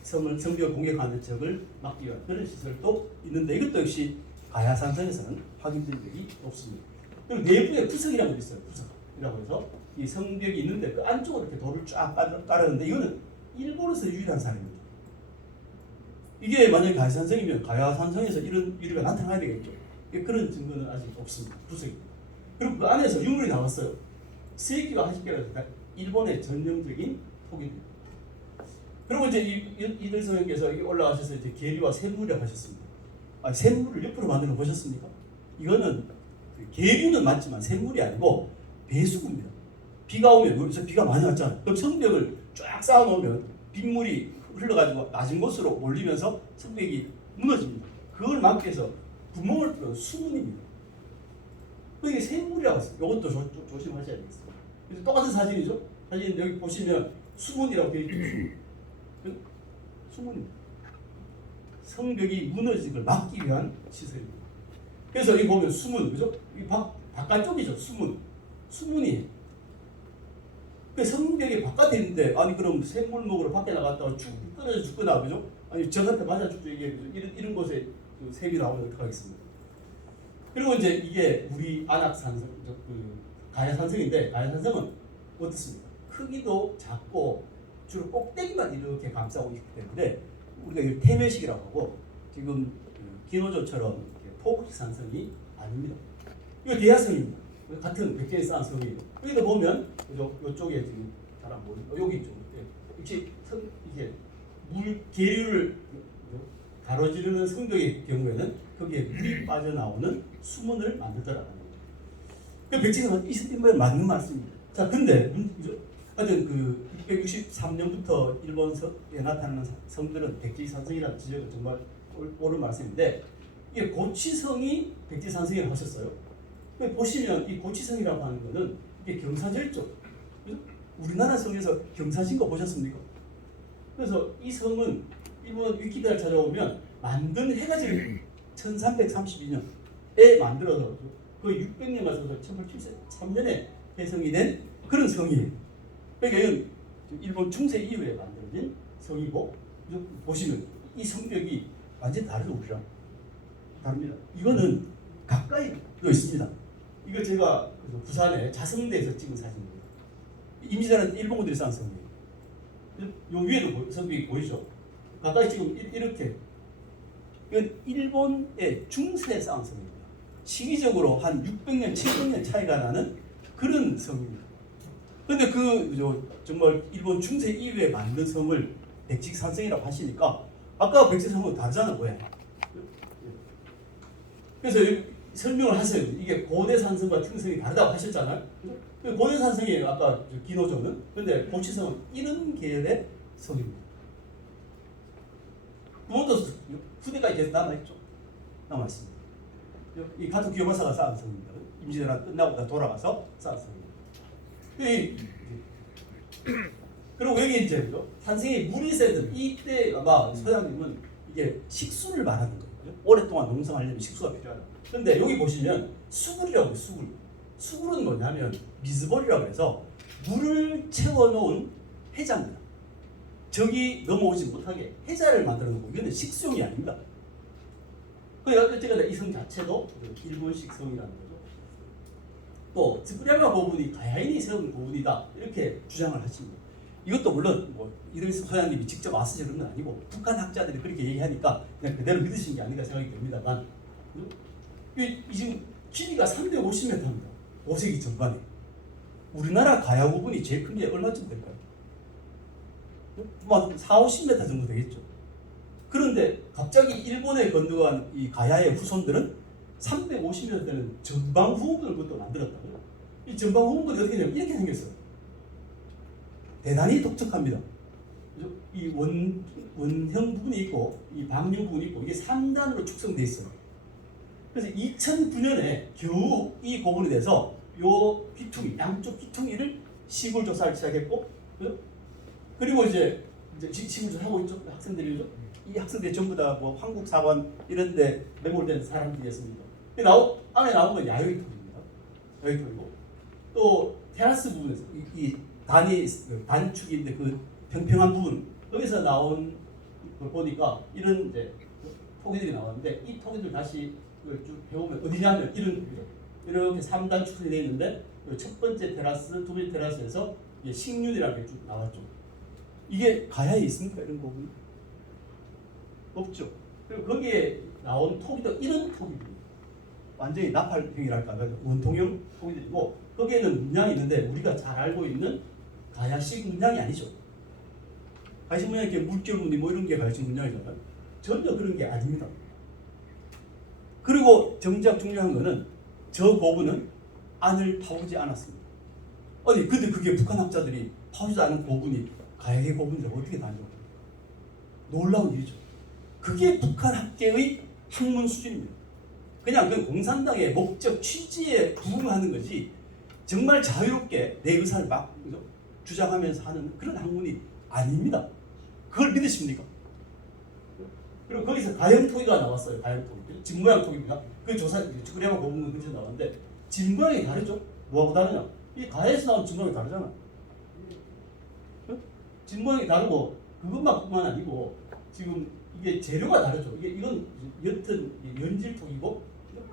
성벽을 공격하는 적을 막기 위한 그런 시설도 있는데 이것도 역시 가야산성에서는 확인된 적이 없습니다. 그리고 내부에 구석이라는 게 있어요. 구석이라고 해서 이 성벽이 있는데 그 안쪽으로 이렇게 돌을 쫙 깔았는데 이거는 일본에서 유일한 사례입니다. 이게 만약에 가야산성이면 가야산성에서 이런 유리가 나타나야 되겠죠. 그런 증거는 아직 없습니다. 구석입니다. 그리고 그 안에서 유물이 나왔어요. 세기가 80개라서 일본의 전형적인 토기입니다. 그리고 이제 이들성님께서 올라가셔서 이제 계리와 샘물이라고 하셨습니다. 샘물을 옆으로 만드는 거 보셨습니까? 이거는 계류는 맞지만 샘물이 아니고 배수구입니다. 비가 오면 여기서 비가 많이 왔잖아요. 그럼 성벽을 쫙 쌓아놓으면 빗물이 흘러가지고 낮은 곳으로 몰리면서 성벽이 무너집니다. 그걸 막기 위해서 구멍을 뚫은 수문입니다. 이게 샘물이라고 했어요. 이것도 조심하셔야 되겠습니다. 그래서 똑같은 사진이죠. 사진 여기 보시면 수문이라고 되어 있죠. 수문입니다. 성벽이 무너지는 걸 막기 위한 시설입니다. 그래서 여기 보면 수문, 그죠? 이 바깥쪽이죠. 수문이에요. 그 성벽이 바깥에 있는데 아니 그럼 샘물목으로 밖에 나갔다가 쭉 끊어져 죽거나 그죠? 아니 저한테 맞아 죽죠 이게 이런 곳에 샘이 나오면 어떡하겠습니까? 그리고 이제 이게 우리 안악산성, 가야산성인데 가야산성은 어떻습니까? 크기도 작고 주로 꼭대기만 이렇게 감싸고 있기 때문에 우리가 이 태매식이라고 하고 지금 기노조처럼 포국식 산성이 아닙니다. 이거 대야성입니다. 같은 백제에 쌓은 성이에요. 여기도 보면 이쪽에 지금 잘 안 보이죠? 여기 좀 이렇게 물 계류를 가로지르는 성벽의 경우에는 거기에 물이 빠져나오는 수문을 만들더라는 거예요. 그 백제가 있었던 말 맞는 말씀입니다. 자, 근데 하여튼 그 663년부터 일본에 나타나는 성들은 백제산성이라는 지적은 정말 옳은 말씀인데 이게 고치성이 백제산성이라고 하셨어요. 보시면 이 고치성이라고 하는 거는 이게 경사절죠. 우리나라 성에서 경사진 거 보셨습니까? 그래서 이 성은 일본 위키피디아를 찾아오면 만든 해가 지금 1332년에 만들어서 거의 600년 맞춰서 1873년에 개성이 된 그런 성이에요. 그러니까 일본 중세 이후에 만들어진 성이고 보시면 이 성벽이 완전히 다르죠. 우리랑 다릅니다. 이거는 가까이 또 있습니다. 이거 제가 부산의 자성대에서 찍은 사진입니다. 임시자는 일본군들이 쌓은 성이에요. 요 위에도 성벽이 보이죠? 가까이 지금 이렇게 이건 일본의 중세에 쌓은 성입니다. 시기적으로 한 600년, 700년 차이가 나는 그런 성입니다. 그런데 정말 일본 중세 이후에 만든 성을 백제산성이라고 하시니까 아까 백제산성은 다르잖아요. 왜? 그래서 설명을 하세요. 이게 고대산성과 특성이 다르다고 하셨잖아요. 고대산성이 아까 기노조는, 근데 고치성은 이런 계열의 성입니다. 그것도 후대까지 계속 남아있죠. 남아있습니다. 이 같은 기요마사가 쌓은 성입니다. 임진왜란 끝나고 다 돌아가서 쌓은 성입니다. 그리고 여기 이제 그죠? 산성이 물이 새든 이때 아마 서양님은 이게 식수를 말하는 거예요. 오랫동안 농성하려면 식수가 필요하다. 그런데 여기 보시면 수굴이라고 해요. 수굴. 수굴은 뭐냐면 미즈볼이라고 해서 물을 채워놓은 해자입니다. 적이 넘어오지 못하게 해자를 만들어 놓고 이거는 식수용이 아닙니다. 그러니까 어쨌든 이 성 자체도 일본식 성이라는 거죠. 또 츠쿠리야마 고분이 가야인이 세운 고분이다 이렇게 주장을 하십니다. 이것도 물론 뭐 이들스 소장님이 직접 와서 그런 건 아니고 북한 학자들이 그렇게 얘기하니까 그냥 그대로 믿으신 게 아닌가 생각이 듭니다만 이 지금 길이가 350m입니다. 5세기 전반에 우리나라 가야 고분이 제일 큰 게 얼마쯤 될까요? 뭐 4-50m 정도 되겠죠. 그런데 갑자기 일본에 건너간 이 가야의 후손들은 350m 되는 전방 후문을 그것도 만들었다고요. 이 전방 후문이 어떻게 되냐면 이렇게 생겼어요. 대단히 독특합니다. 이 원형 부분이 있고 이 방류 부분이 있고 이게 3단으로 축성돼 있어요. 그래서 2009년에 겨우 이 고분이 돼서 요 귀퉁이, 양쪽 귀퉁이를 시골 조사를 시작했고, 그리고 이제 시골 조사하고 있죠. 학생들이죠. 이 학생들이 전부 다 뭐 한국사관 이런데 매몰된 사람들이었습니다. 안에 나온 건 야요이토입니다. 야요이토이고 또 테라스 부분에서 이 단축인데 그 평평한 부분 여기서 나온 걸 보니까 이런 이제 토기들이 나왔는데 이 토기들 다시 쭉 배우면 어디냐면 이렇게 3단 축선이 되어 있는데 첫 번째 테라스, 두 번째 테라스에서 식륜이라는 게 쭉 나왔죠. 이게 가야에 있습니까? 이런 부분이? 없죠. 그리고 거기에 나온 토기도 이런 토기들입니다. 완전히 나팔형이랄까 원통형 토기들이고 거기에는 문양이 있는데 우리가 잘 알고 있는 가야식 문양이 아니죠. 가야식 문양이 이렇게 물결무늬 뭐 이런 게 가야식 문양이잖아요. 전혀 그런 게 아닙니다. 그리고 정작 중요한 거는 저 고분은 안을 파오지 않았습니다. 아니 근데 그게 북한 학자들이 파오지도 않은 고분이 가야의 고분이라고 어떻게 단정해요? 놀라운 일이죠. 그게 북한 학계의 학문 수준입니다. 그냥 그 공산당의 목적 취지에 부응하는 거지 정말 자유롭게 내 의사를 막 주장하면서 하는 그런 학문이 아닙니다. 그걸 믿으십니까? 그리고 거기서 가형 토기가 나왔어요. 가형 토기. 집 모양 토기입니다. 그 조사 츠쿠리야마 고분 근처에 나왔는데 집 모양이 다르죠? 뭐하고 다르냐? 이 가야에서 나온 집 모양이 다르잖아. 집 모양이 다르고 그것만뿐만 아니고 지금 이게 재료가 다르죠. 이건 옅은 연질 토기고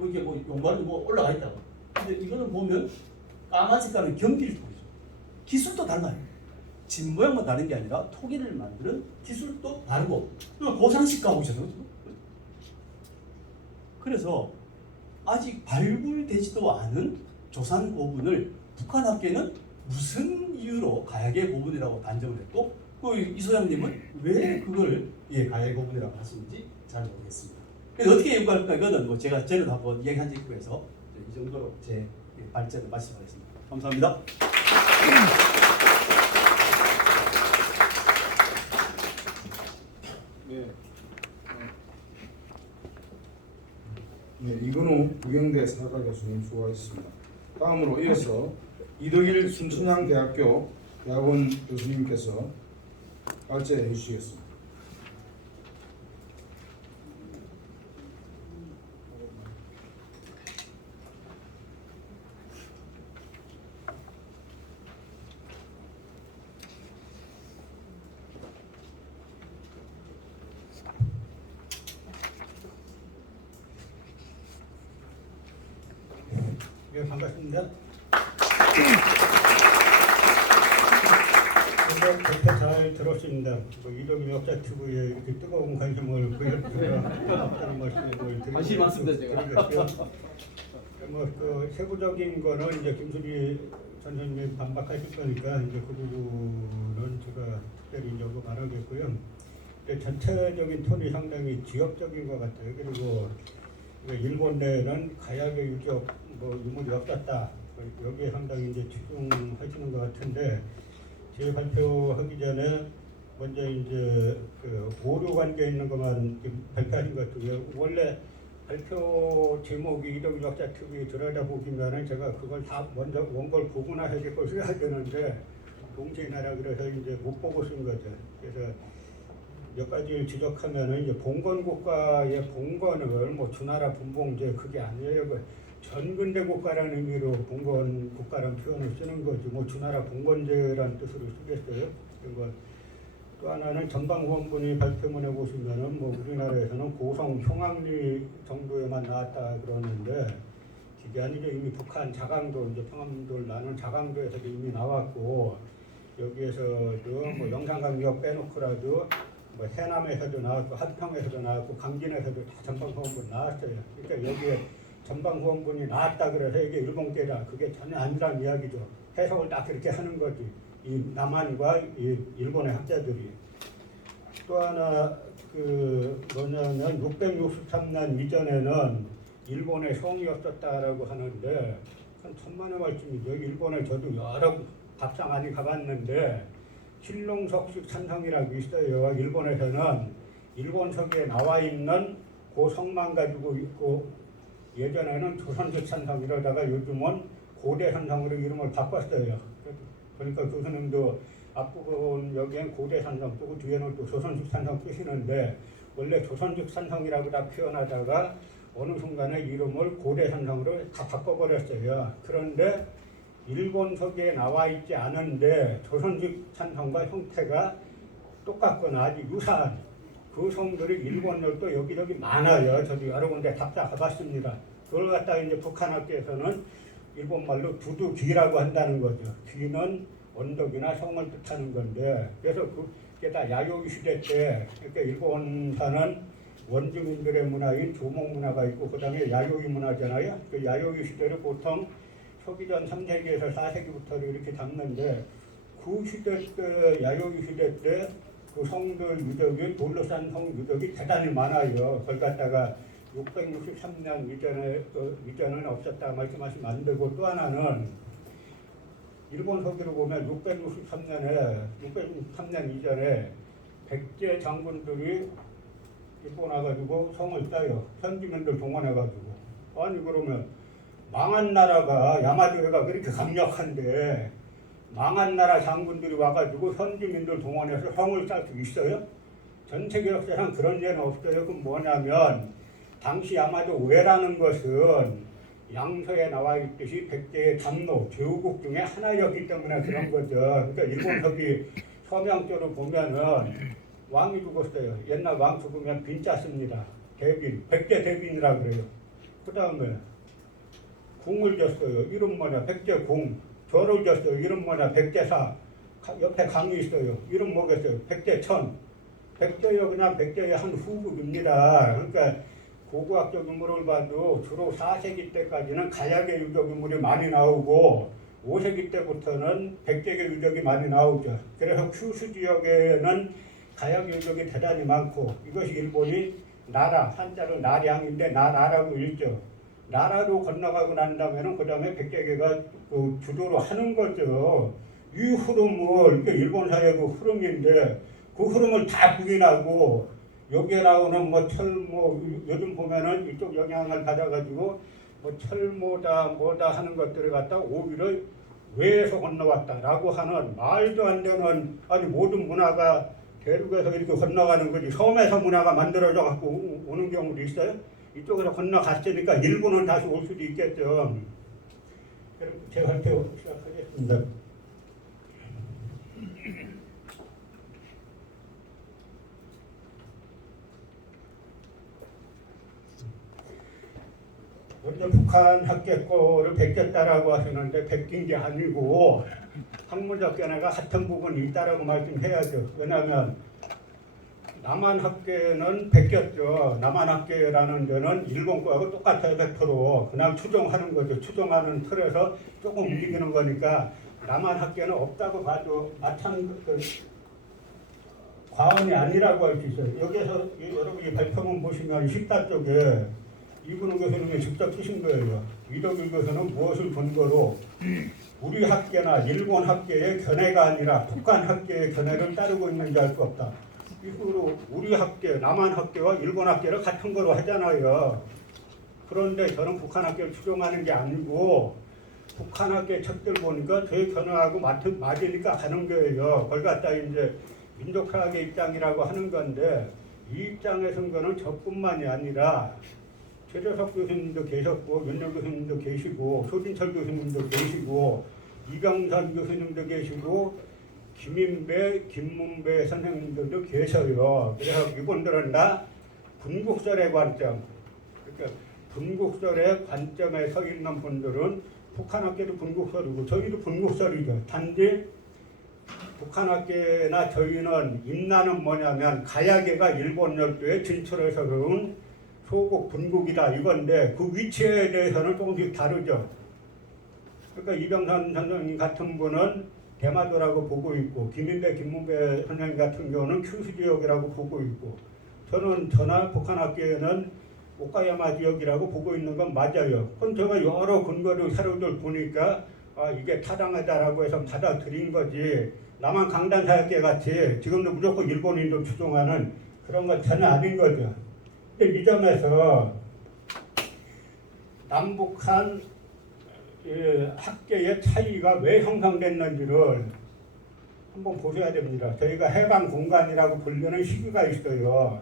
이게 뭐 용발은 뭐 올라가 있다고. 근데 이거는 보면 까만 색깔은 경길 토기죠. 기술도 달라요. 집 모양만 다른 게 아니라 토기를 만드는 기술도 다르고 고상식 가옥이잖아요. 그래서 아직 발굴되지도 않은 조산 고분을 북한 학계는 무슨 이유로 가야계 고분이라고 단정을 했고 이 소장님은 왜 그걸 가야계 고분이라고 하시는지 잘 모르겠습니다. 그래서 어떻게 연구할까 이거는 뭐 제가 전에도 한번 이야기한 적이 있고 해서 이 정도로 제 발제를 마치겠습니다. 감사합니다. 네, 이근우 부경대 사과 교수님 수고하셨습니다. 다음으로 이어서 이덕일 순천향대학교 대학원 교수님께서 발제해 주시겠습니다. 네, 반갑습니다. 대표 잘 들었습니다. 이동희 역사 TV에 이렇게 뜨거운 관심을 보여주셔서 말씀을 관심이 많습니다, 제가. 그 세부적인 거는 이제 김수리 선생님이 반박하실 거니까 이제 그 부분은 제가 특별히 이제 말하겠고요. 전체적인 톤이 상당히 지역적인 것 같아요. 그리고 그러니까 일본 내에는 가야계 유적 뭐 유물이 없었다. 여기에 상당히 이제 집중하시는 것 같은데 제 발표하기 전에 먼저 이제 그 오류 관계 있는 것만 발표하신 것 같고요. 원래 발표 제목이 이덕일 역사 TV 들여다보기면은 제가 그걸 다 먼저 원고를 보고나 해야 되는데 동시에 나라 그래서 이제 못 보고 쓴 거죠. 그래서 몇 가지를 지적하면은 이제 봉건 국가의 봉건을 뭐 주나라 분봉제 그게 아니에요. 그 전근대 국가라는 의미로 봉건 국가라는 표현을 쓰는 거지. 뭐 주나라 봉건제라는 뜻으로 쓰겠어요. 그리고 또 하나는 전방후원분이 발표문에 보시면은 뭐 우리나라에서는 고성 평암리 정도에만 나왔다 그러는데 그게 아니죠. 이미 북한 자강도 이제 평암도를 나눈 자강도에서도 이미 나왔고 여기에서도 뭐 영산강역 빼놓고라도 뭐 해남에서도 나왔고 한평에서도 나왔고 강진에서도 다 전방후원분 나왔어요. 그러니까 여기에 전방후원분이 나왔다 그래서 이게 일본계다 그게 전혀 아니란 이야기죠. 해석을 딱 그렇게 하는 거지. 이 남한과 이 일본의 학자들이. 또 하나 그 뭐냐면 663년 이전에는 일본의 성이었었다라고 하는데 한 천만의 말씀이죠. 일본에 저도 여러 밥상 많이 가봤는데 신롱석식 산성이라고 있어요. 일본에서는 일본석에 나와 있는 그 성만 가지고 있고 예전에는 조선식 산성 이러다가 요즘은 고대 산성으로 이름을 바꿨어요. 그러니까 교수님도 앞부분 여기엔 고대 산성 쓰고 뒤에는 또 조선식 산성 쓰시는데 원래 조선식 산성이라고 다 표현하다가 어느 순간에 이름을 고대 산성으로 다 바꿔버렸어요. 그런데 일본석에 나와 있지 않은데 조선식 산성과 형태가 똑같거나 아주 유사한 그 성들이 일본열도 여기저기 많아요. 저도 여러 군데 답사 가봤습니다. 그걸 갖다가 이제 북한 학교에서는 일본말로 두두귀라고 한다는 거죠. 귀는 언덕이나 성을 뜻하는 건데 그래서 그게 다 야요이 시대 때 그러니까 일본사는 원주민들의 문화인 조목 문화가 있고 그 다음에 야요이 문화잖아요. 그 야요이 시대를 보통 서기전 3세기에서 4세기부터 이렇게 잡는데 그 시대 때 야요이 시대 때 그 성들 유적이 돌로산 성 유적이 대단히 많아요. 그걸 갖다가 663년 이전은 없었다 말씀하시면 안 되고 또 하나는 일본 서기로 보면 663년 이전에 백제 장군들이 일본 와가지고 성을 따요. 현지민들 동원해가지고. 아니 그러면 망한 나라가 야마토가 그렇게 강력한데 망한 나라 장군들이 와가지고 현지민들 동원해서 성을 쌓을 수 있어요? 전 세계 역사상 그런 예는 없어요. 그건 뭐냐면 당시 야마토 왜라는 것은 양서에 나와 있듯이 백제의 담로, 제후국 중에 하나였기 때문에 그런 거죠. 그러니까 일본석이 서명조로 보면은 왕이 죽었어요. 옛날 왕 죽으면 빈자 씁니다. 대빈, 백제 대빈이라 그래요. 그 다음에 궁을 줬어요. 이름 뭐냐? 백제궁. 절을 줬어요. 이름 뭐냐? 백제사. 옆에 강이 있어요. 이름 뭐겠어요? 백제천. 백제요 그냥 백제의 한 후국입니다. 그러니까 고고학적 유물을 봐도 주로 4세기 때까지는 가야계 유적 유물이 많이 나오고 5세기 때부터는 백제계 유적이 많이 나오죠. 그래서 큐슈 지역에는 가야계 유적이 대단히 많고 이것이 일본이 나라, 한자로 나량인데 나라라고 읽죠. 나라로 건너가고 난 다음에는 그 다음에 백제계가 그 주도로 하는 거죠. 이 흐름을, 이게 일본사의 그 흐름인데 그 흐름을 다 부인하고 여기에 나오는 뭐 철모, 요즘 보면은 이쪽 영향을 받아가지고 뭐 철모다 뭐다 하는 것들을 갖다 오히려 외에서 건너왔다라고 하는 말도 안 되는 아니 모든 문화가 대륙에서 이렇게 건너가는 거지 섬에서 문화가 만들어져 갖고 오는 경우도 있어요. 이쪽으로 건너갔으니까 일본은 다시 올 수도 있겠죠. 제 발표 시작하겠습니다. 먼저 북한 학계 거를 베꼈다라고 하시는데 베낀 게 아니고 학문적 견해가 같은 부분이 있다라고 말씀해야죠. 왜냐하면 남한 학계는 베꼈죠. 남한 학계라는 데는 일본 거하고 똑같아요. 100%. 그냥 추종하는 거죠. 추종하는 틀에서 조금 움직이는 거니까 남한 학계는 없다고 봐도 과언이 아니라고 할 수 있어요. 여기에서 여러분이 발표문 보시면 14쪽에 이근우 교수님이 직접 쓰신 거예요. 이덕일 교수는 무엇을 근거로 우리 학계나 일본 학계의 견해가 아니라 북한 학계의 견해를 따르고 있는지 알 수 없다. 이 식으로 우리 학계, 남한 학계와 일본 학계를 같은 거로 하잖아요. 그런데 저는 북한 학계를 추종하는 게 아니고 북한 학계 책들 보니까 저희 견해하고 맞으니까 하는 거예요. 그걸 갖다 이제 민족학의 입장이라고 하는 건데 이 입장에 선 거는 저뿐만이 아니라 최재석 교수님도 계셨고 윤열 교수님도 계시고 소진철 교수님도 계시고 이병선 교수님도 계시고 김인배, 김문배 선생님들도 계셔요. 그래서 이분들은 다 분국설의 관점, 그러니까 분국설의 관점에 서 있는 분들은 북한 학계도 분국설이고 저희도 분국설이죠. 단지 북한 학계나 저희는 임나는 뭐냐면 가야계가 일본 열도에 진출해서 그런 소국 분국이다 이건데 그 위치에 대해서는 조금씩 다르죠. 그러니까 이병선 선생님 같은 분은 대마도라고 보고 있고 김인배, 김문배 선생님 같은 경우는 큐슈 지역이라고 보고 있고 저는 전화 북한 학계에는 오카야마 지역이라고 보고 있는 건 맞아요. 그럼 제가 여러 근거를 사료들 보니까 이게 타당하다라고 해서 받아들인 거지 남한 강단사학계 같이 지금도 무조건 일본인도 추종하는 그런 건 전혀 아닌 거죠. 근데 이 점에서 남북한 학계의 차이가 왜 형성됐는지를 한번 보셔야 됩니다. 저희가 해방 공간이라고 불리는 시기가 있어요.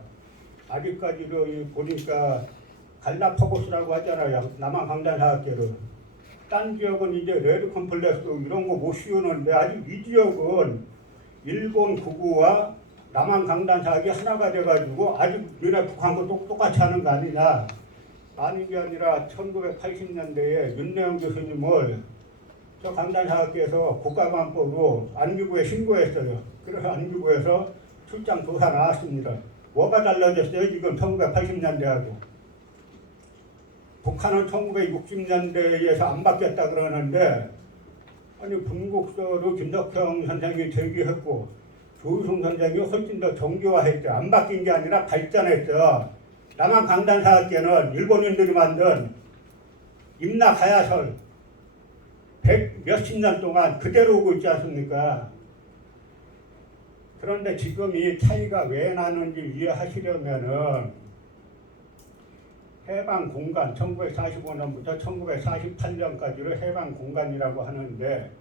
아직까지도 보니까 갈라파고스라고 하잖아요. 남한 강단사학계를. 딴 지역은 이제 레드 컴플렉스 이런 거 못 씌우는데 아직 이 지역은 일본 구구와 남한 강단사학이 하나가 돼가지고 아직 우리나라 북한과 똑같이 하는 거 아니냐. 아닌 게 아니라 1980년대에 윤내영 교수님을 저 강단사학계에서 국가관법으로 안기부에 신고했어요. 그래서 안기부에서 출장 조사 나왔습니다. 뭐가 달라졌어요? 지금 1980년대하고. 북한은 1960년대에서 안 바뀌었다 그러는데 아니 분국서로 김덕평 선생이 제기했고 조유승 선생이 훨씬 더 정교화했죠. 안 바뀐 게 아니라 발전했죠. 남한 강단사학계는 일본인들이 만든 임나 가야설 100몇십 년 동안 그대로 오고 있지 않습니까? 그런데 지금 이 차이가 왜 나는지 이해하시려면은 해방 공간 1945년부터 1948년까지를 해방 공간이라고 하는데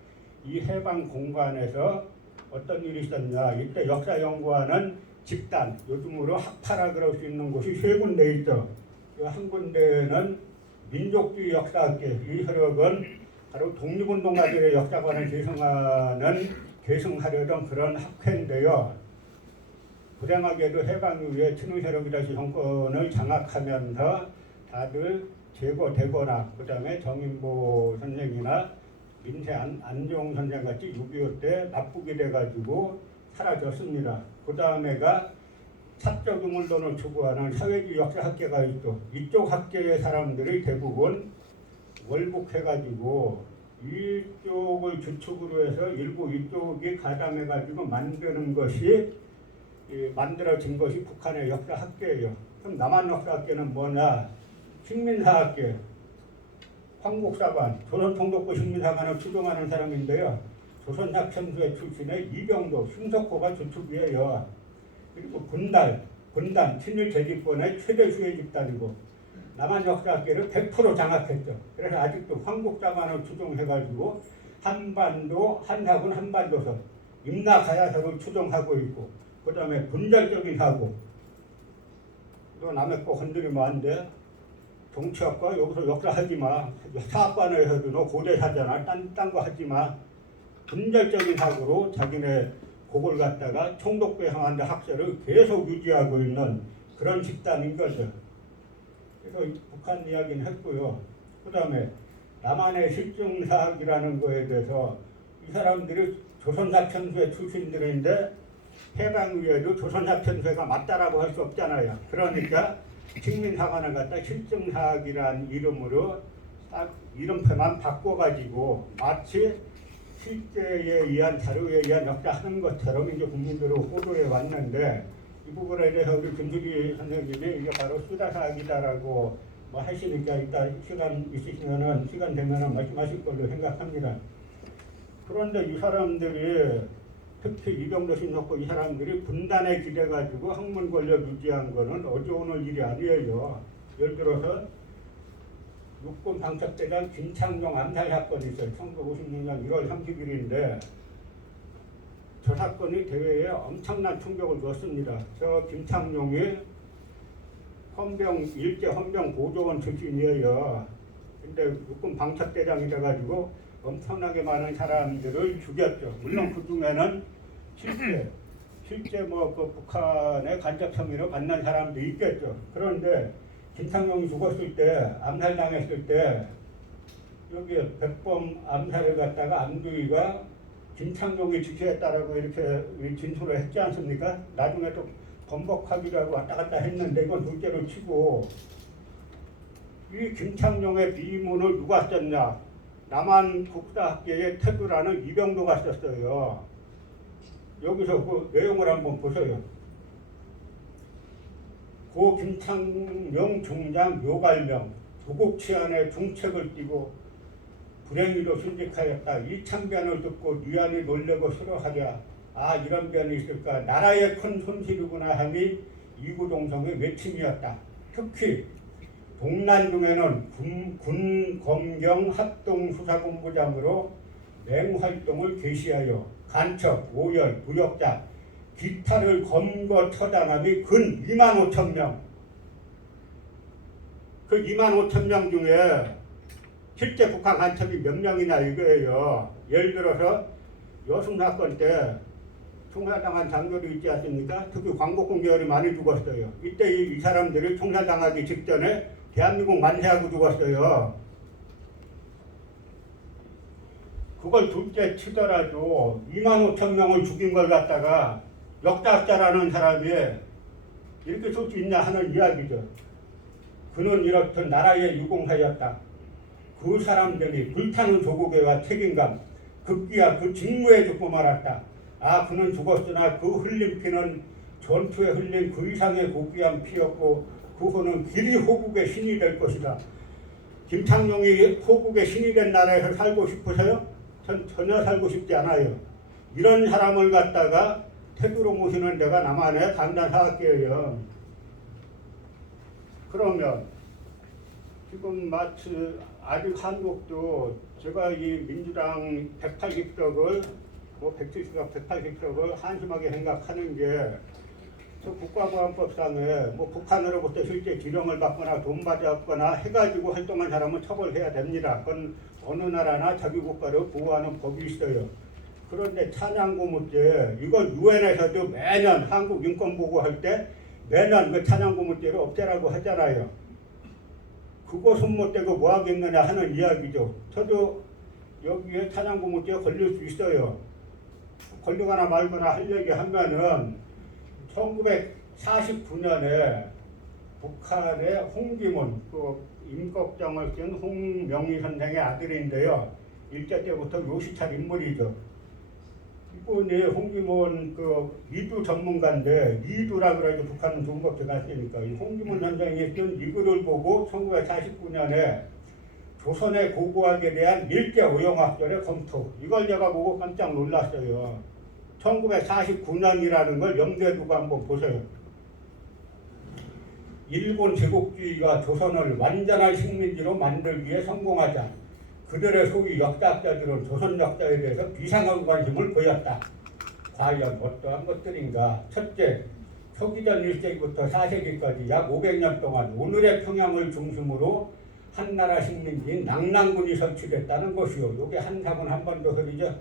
이 해방 공간에서 어떤 일이 있었냐. 이때 역사 연구하는 집단, 요즘으로 학파라 그럴 수 있는 곳이 세 군데 있죠. 그 한 군데는 민족주의 역사학계, 이 세력은 바로 독립운동가들의 역사관을 계승하려던 그런 학회인데요. 불행하게도 해방 이후에 친일 세력이 다시 정권을 장악하면서 다들 제거되거나 그 다음에 정인보 선생이나 민세 안종 선생 같이 6.25 때 납북이 돼가지고 사라졌습니다. 그 다음에가 사적 유물론을 추구하는 사회주의 역사학계가 있고 이쪽 학계의 사람들이 대부분 월북해가지고 이쪽을 주축으로 해서 일부 이쪽이 가담해가지고 만드는 것이 만들어진 것이 북한의 역사학계예요. 그럼 남한 역사학계는 뭐냐? 식민사학계, 황국사관, 조선통독부 식민사관을 추종하는 사람인데요. 조선작천수회 출신의 이병도, 심석호가 주축이에요. 그리고 분단, 친일 재집권의 최대 수혜 집단이고 남한 역사학계를 100% 장악했죠. 그래서 아직도 황국사관을 추종해가지고 한반도, 한사군 한반도선, 임나가야설을 추종하고 있고 그 다음에 분절적인 사고 또 남의 거 건드리면 안 돼. 정치학과 여기서 역사하지 마. 사학관에서도 너 고대사잖아. 딴 거 하지 마. 분절적인 사고로 자기네 곡을 갖다가 총독부에 향하는 학설을 계속 유지하고 있는 그런 집단인 거죠. 그래서 북한 이야기는 했고요. 그 다음에 남한의 실증사학이라는 거에 대해서 이 사람들이 조선사천수의 출신들인데 해방 이후에도 조선사천수가 맞다라고 할 수 없잖아요. 그러니까 식민사관을 갖다 실증사학이라는 이름으로 딱 이름표만 바꿔가지고 마치 실제에 의한 자료에 의한 역사하는 것처럼 이제 국민들로 호도해 왔는데 이 부분에 대해서 우리 김수리 선생님이 이게 바로 수다사학이다라고 뭐 하시니까 이따 시간 있으시면은 시간 되면은 말씀하실 걸로 생각합니다. 그런데 이 사람들이 특히 이병도 신놓고 이 사람들이 분단에 기대가지고 학문 권력 유지한 거는 어제 오늘 일이 아니에요. 예를 들어서 육군 방첩대장 김창룡 암살 사건이 있어요. 1956년 1월 30일인데 저 사건이 대회에 엄청난 충격을 줬습니다. 저 김창룡이 일제 헌병 보조원 출신이에요. 근데 육군 방첩대장이 돼가지고 엄청나게 많은 사람들을 죽였죠. 물론 그 중에는 실제 뭐 그 북한의 간첩 혐의로 받는 사람도 있겠죠. 그런데 김창룡이 죽었을 때, 암살당했을 때 여기 백범 암살을 갖다가 안두희가 김창룡이 지시했다라고 이렇게 진술을 했지 않습니까? 나중에 또 번복하기라고 왔다 갔다 했는데 이건 둘째로 치고 이 김창룡의 비문을 누가 썼냐? 남한 국사학계의 태두라는 이병도가 썼어요. 여기서 그 내용을 한번 보세요. 고 김창룡 중장 묘갈명 조국 치안에 중책을 띠고 불행히도 순직하였다. 이 참변을 듣고 뉘안이 놀래고 싫어하랴. 아 이런 변이 있을까. 나라의 큰 손실이구나 함이 이구동성의 외침이었다. 특히 동란 중에는 군 검경 합동수사본부장으로 맹활동을 개시하여 간첩, 오열, 부역자, 기타를 검거 처단함이 근 2만 5천 명. 그 2만 5천 명 중에 실제 북한 간첩이 몇 명이나 이거예요. 예를 들어서 여순 사건 때 총살당한 장교도 있지 않습니까? 특히 광복군 계열이 많이 죽었어요. 이때 이 사람들이 총살당하기 직전에 대한민국 만세하고 죽었어요. 그걸 둘째 치더라도 2만 5천 명을 죽인 걸 갖다가 역사학자라는 사람이 이렇게 쓸 수 있냐 하는 이야기죠. 그는 이렇듯 나라의 유공하였다. 그 사람들이 불타는 조국에와 책임감, 급기야 그 직무에 죽고 말았다. 아 그는 죽었으나 그 흘린 피는 전투에 흘린 그 이상의 고귀한 피였고 그 후는 길이 호국의 신이 될 것이다. 김창룡이 호국의 신이 된 나라에서 살고 싶으세요? 전혀 살고 싶지 않아요. 이런 사람을 갖다가 태두로 모시는 데가 남한의 강단사학계예요. 그러면 지금 마치 아직 한국도 제가 이 민주당 180석을 뭐 170석, 180석을 한심하게 생각하는 게 저 국가보안법상에 뭐 북한으로부터 실제 지령을 받거나 돈 받았거나 해가지고 활동한 사람은 처벌해야 됩니다. 그건 어느 나라나 자기 국가를 보호하는 법이 있어요. 그런데 찬양고무죄 이거 유엔에서도 매년 한국 인권 보고할 때 매년 그 찬양고무죄를 없애라고 하잖아요. 그거 손못대고 뭐 하겠느냐 하는 이야기죠. 저도 여기에 찬양고무죄 걸릴 수 있어요. 걸리거나 말거나 할 얘기 하면은 1949년에 북한의 홍기문, 그 임꺽정을 쓴 홍명희 선생의 아들인데요. 일제 때부터 요시찰 인물이죠. 이분이 홍기문 그 미두 전문가인데 미두라 그래도 북한은 중국제가 쓰니까 이 홍기문 선생이 쓴 이 글을 보고 1949년에 조선의 고고학에 대한 일제 오용학설의 검토 이걸 제가 보고 깜짝 놀랐어요. 1949년이라는 걸 염두에 두고 한번 보세요. 일본 제국주의가 조선을 완전한 식민지로 만들기에 성공하자 그들의 소위 역사학자들은 조선 역사에 대해서 비상한 관심을 보였다. 과연 어떠한 것들인가? 첫째, 초기전 1세기부터 4세기까지 약 500년 동안 오늘의 평양을 중심으로 한나라 식민지인 낙랑군이 설치됐다는 것이요. 이게 한사군 한반도 설이죠.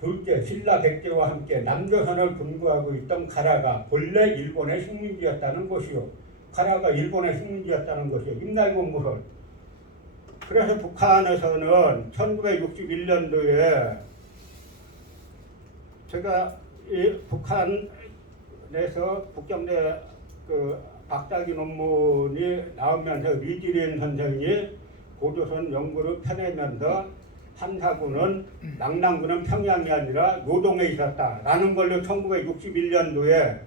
둘째, 신라 백제와 함께 남조선을 분부하고 있던 가라가 본래 일본의 식민지였다는 것이요. 가라가 일본의 식민지였다는 것이요. 임날곤무설. 그래서 북한에서는 1961년도에 제가 이 북한에서 북경대 그 박사기 논문이 나오면서 리지린 선생이 고조선 연구를 펴내면서 한사군은 낙랑군은 평양이 아니라 요동에 있었다라는 걸로 1961년도에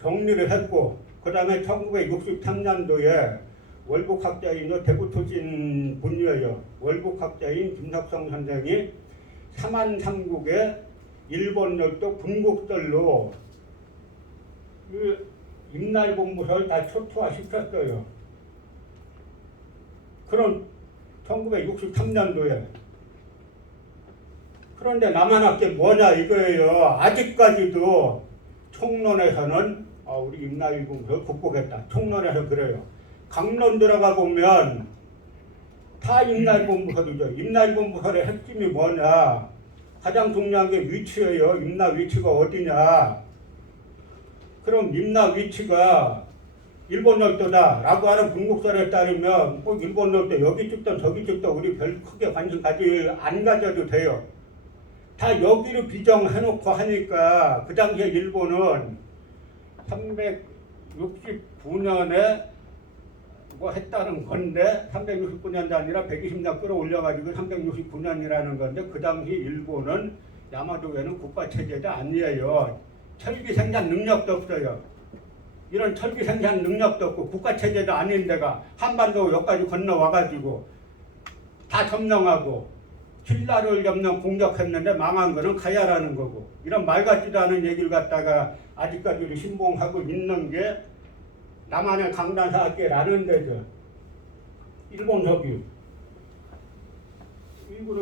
정리를 했고 그 다음에 1963년도에 월북학자인 대구 출신 분이에요. 월북학자인 김석성 선생이 삼한 삼국의 일본 열도 분국들로 그 임날본부설 다 초토화시켰어요. 그런 1963년도에. 그런데 남한학계 뭐냐 이거예요. 아직까지도 총론에서는 우리 임날본부설 극복했다. 총론에서 그래요. 강론 들어가 보면 다 임날본부설이죠. 임날본부설의 핵심이 뭐냐. 가장 중요한 게 위치예요. 임나 위치가 어디냐. 그럼 임나 위치가 일본 열도다라고 하는 분국설에 따르면 꼭 일본 열도 여기 찍던 저기 찍던 우리 별 크게 관심 안 가져도 돼요. 다 여기를 비정해놓고 하니까 그 당시에 일본은 369년에 뭐 했다는 건데 369년도 아니라 120년 끌어올려가지고 369년이라는 건데 그 당시 일본은 야마도에는 국가체제도 아니에요. 철기 생산 능력도 없어요. 이런 철기 생산 능력도 없고 국가체제도 아닌 데가 한반도 여기까지 건너와가지고 다 점령하고 신라를 점령 공격했는데 망한 거는 가야라는 거고 이런 말 같지도 않은 얘기를 갖다가 아직까지 신봉하고 있는 게 남한의 강단사학계라는 데죠. 일본 석유. 그리고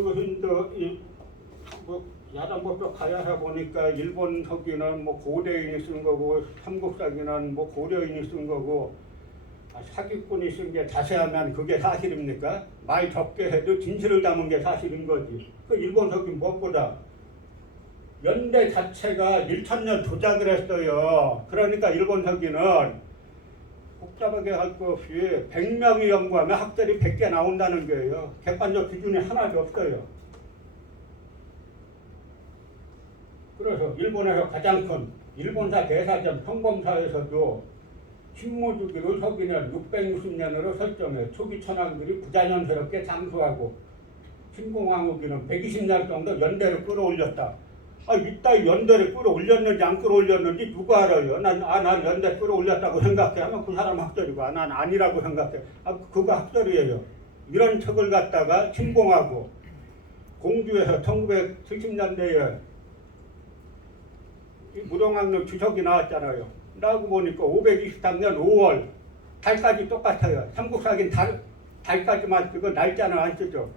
뭐 야단법도 가야사 보니까 일본 석유는 뭐 고대인이 쓴 거고 삼국사기는 뭐 고려인이 쓴 거고 사기꾼이 쓴 게 자세하면 그게 사실입니까? 말 적게 해도 진실을 담은 게 사실인 거지. 그 일본 석유 무엇보다 연대 자체가 1000년 조작을 했어요. 그러니까 일본 석유는 복잡하게 할 것 없이 100명이 연구하면 학설이 100개 나온다는 거예요. 객관적 기준이 하나도 없어요. 그래서 일본에서 가장 큰 일본사 대사전 평범사에서도 신무주기를 서기년 660년으로 설정해 초기 천황들이 부자연스럽게 장수하고 신공황후기는 120년 정도 연대를 끌어올렸다. 이따 연대를 끌어올렸는지 안 끌어올렸는지 누가 알아요? 난 연대 끌어올렸다고 생각해. 하면 그 사람 학설이고, 난 아니라고 생각해. 그거 학설이에요. 이런 책을 갖다가 신공하고 공주에서 1970년대에 무동학력 주석이 나왔잖아요. 나오고 보니까 523년 5월 달까지 똑같아요. 삼국사긴 달까지만 그거 날짜는 안 쓰죠.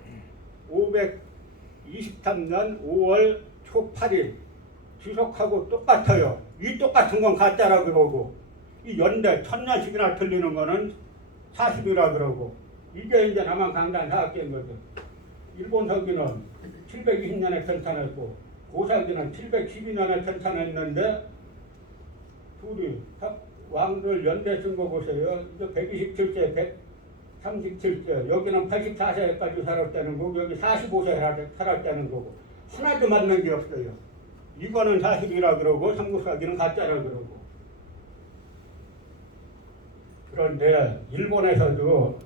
523년 5월 초 8일 주석하고 똑같아요. 이 똑같은 건 가짜라 그러고 이 연대 1000년씩이나 틀리는 거는 사실이라 그러고 이게 이제 남한 강단 사학계인 거죠. 일본 석기는 720년에 편찬했고 고사기는 712년에 편찬했는데 둘이 왕들 연대 쓴 거 보세요. 이제 127세, 137세, 여기는 84세까지 살았다는 거고 여기 45세 살았다는 거고 하나도 맞는 게 없어요. 이거는 사실이라 그러고 삼국사기는 가짜라 그러고. 그런데 일본에서도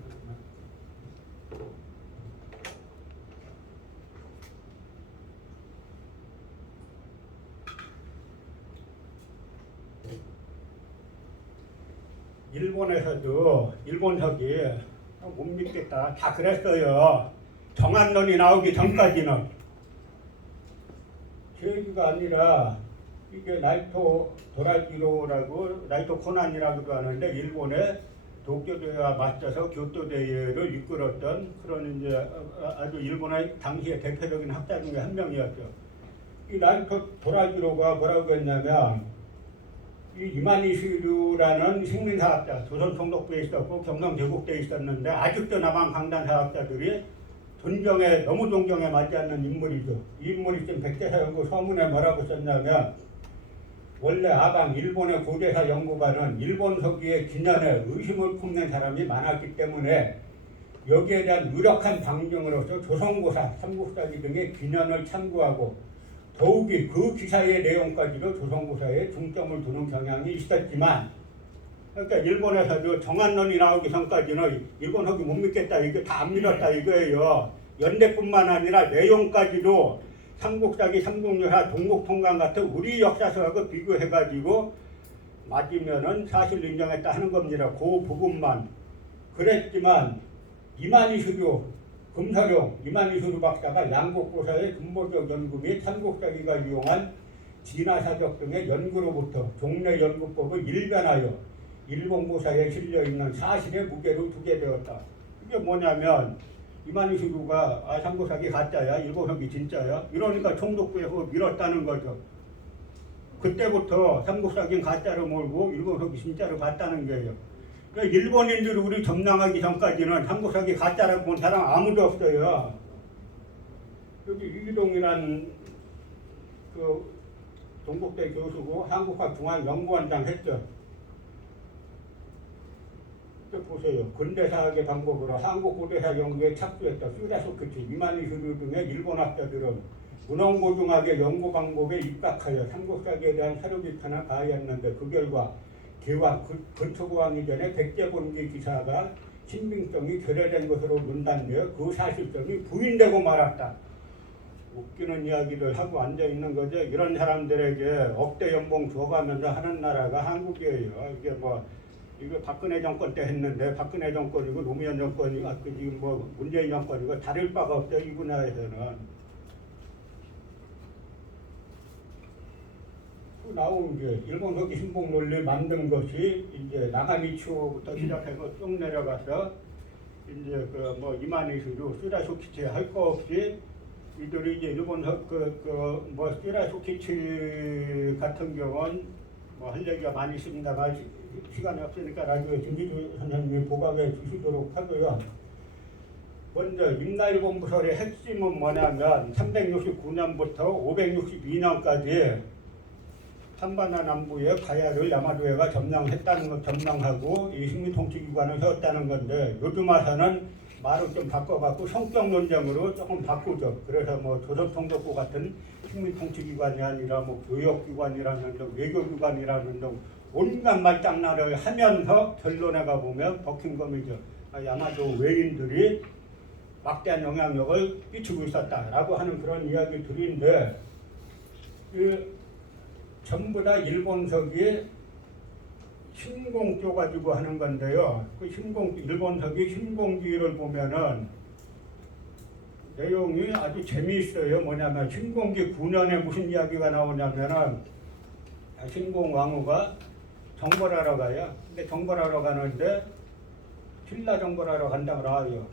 일본석이 못 믿겠다. 다 그랬어요. 정한론이 나오기 전까지는. 제 얘기가 아니라 이게 나이토 도라지로라고 나이토 코난이라고도 하는데 일본의 도쿄대회와 맞서서 교토대회를 이끌었던 그런 이제 아주 일본의 당시의 대표적인 학자 중에 한 명이었죠. 이 나이토 도라지로가 뭐라고 했냐면 이 이마니시류라는 식민사학자, 조선 총독부에 있었고 경성제국대에 있었는데 아직도 남한 강단사학자들이 너무 존경에 맞지 않는 인물이죠. 이 인물이 지금 백제사 연구 서문에 뭐라고 썼냐면 원래 아방 일본의 고대사 연구가는 일본 서기의 기년에 의심을 품는 사람이 많았기 때문에 여기에 대한 유력한 방증으로서 조선고사, 삼국사기 등의 기년을 참고하고 더욱이 그 기사의 내용까지도 조선고사에 중점을 두는 경향이 있었지만 그러니까 일본에서도 정한론이 나오기 전까지는 일본 석유 못 믿겠다 이게 다 안 믿었다 이거예요. 연대뿐만 아니라 내용까지도 삼국사기, 삼국유사, 동국통강 같은 우리 역사서하고 비교해가지고 맞으면은 사실 인정했다 하는 겁니다. 그 부분만 그랬지만 이만희수료 금서룡 이만희수료 박사가 양국고사의 근본적 연구 및 삼국사기가 이용한 진화사적 등의 연구로부터 종래 연구법을 일변하여 일본고사에 실려있는 사실의 무게로 두게 되었다. 이게 뭐냐면 이만희수료가 삼국사기 가짜야 일본석이 진짜야 이러니까 총독부에서 밀었다는 거죠. 그때부터 삼국사기는 가짜로 몰고 일본석이 진짜로 봤다는 거예요. 그러니까 일본인들이 우리 점령하기 전까지는 삼국사기 가짜라고 본 사람 아무도 없어요. 여기 이기동이라는 그 동국대 교수고 한국학 중앙연구원장 했죠. 보세요. 근대사학의 방법으로 한국 고대사 연구에 착수했다. 슈다소크치, 이만희수료 등의 일본학자들은 문헌고중학의 연구 방법에 입각하여 삼국사기에 대한 사료 비판을 가하였는데 그 결과 개왕, 근초고왕 이전에 백제본기 기사가 신빙성이 결여된 것으로 문단되어 그 사실성이 부인되고 말았다. 웃기는 이야기를 하고 앉아있는 거죠. 이런 사람들에게 억대 연봉 줘가면서 하는 나라가 한국이에요. 이게 뭐 이거 박근혜 정권 때 했는데 박근혜 정권이고 노무현 정권이고 지금 뭐 문재인 정권이고 다를 바가 없어요. 이 분야에서는. 또 나온 게 일본석기 신봉 논리 만든 것이 이제 나가미치오부터 시작해서 쭉 내려가서 이제 그 뭐 이만희수료 슈다소키치 할 거 없이 이들이 이제 일본석 뭐 슈다소키치 같은 경우는 뭐 할 얘기가 많이 있습니다만 시간이 없으니까 라디오에 김기주 선생님이 보강해 주시도록 하고요. 먼저 임나일본부설의 핵심은 뭐냐면 369년부터 562년까지 한반도 남부의 가야를 야마도해가 점령했다는 것 점령하고 이 식민통치기관을 세웠다는 건데 요즘 와서는 말을 좀 바꿔갖고 성격 논쟁으로 조금 바꾸죠. 그래서 뭐 조선통독부 같은 식민통치기관이 아니라 뭐 교역기관이라는 등 외교기관이라는 등 온갖 말장난을 하면서 결론에 가보면 버킹엄이죠. 야마도 외인들이 막대한 영향력을 끼치고 있었다라고 하는 그런 이야기들인데 전부 다 일본석이 신공 쪼가지고 하는 건데요. 그 일본석이 신공기를 보면은 내용이 아주 재미있어요. 뭐냐면 신공기 9년에 무슨 이야기가 나오냐면은 신공왕후가 정벌하러 가요. 근데 정벌하러 가는데 신라 정벌하러 간다고 나와요.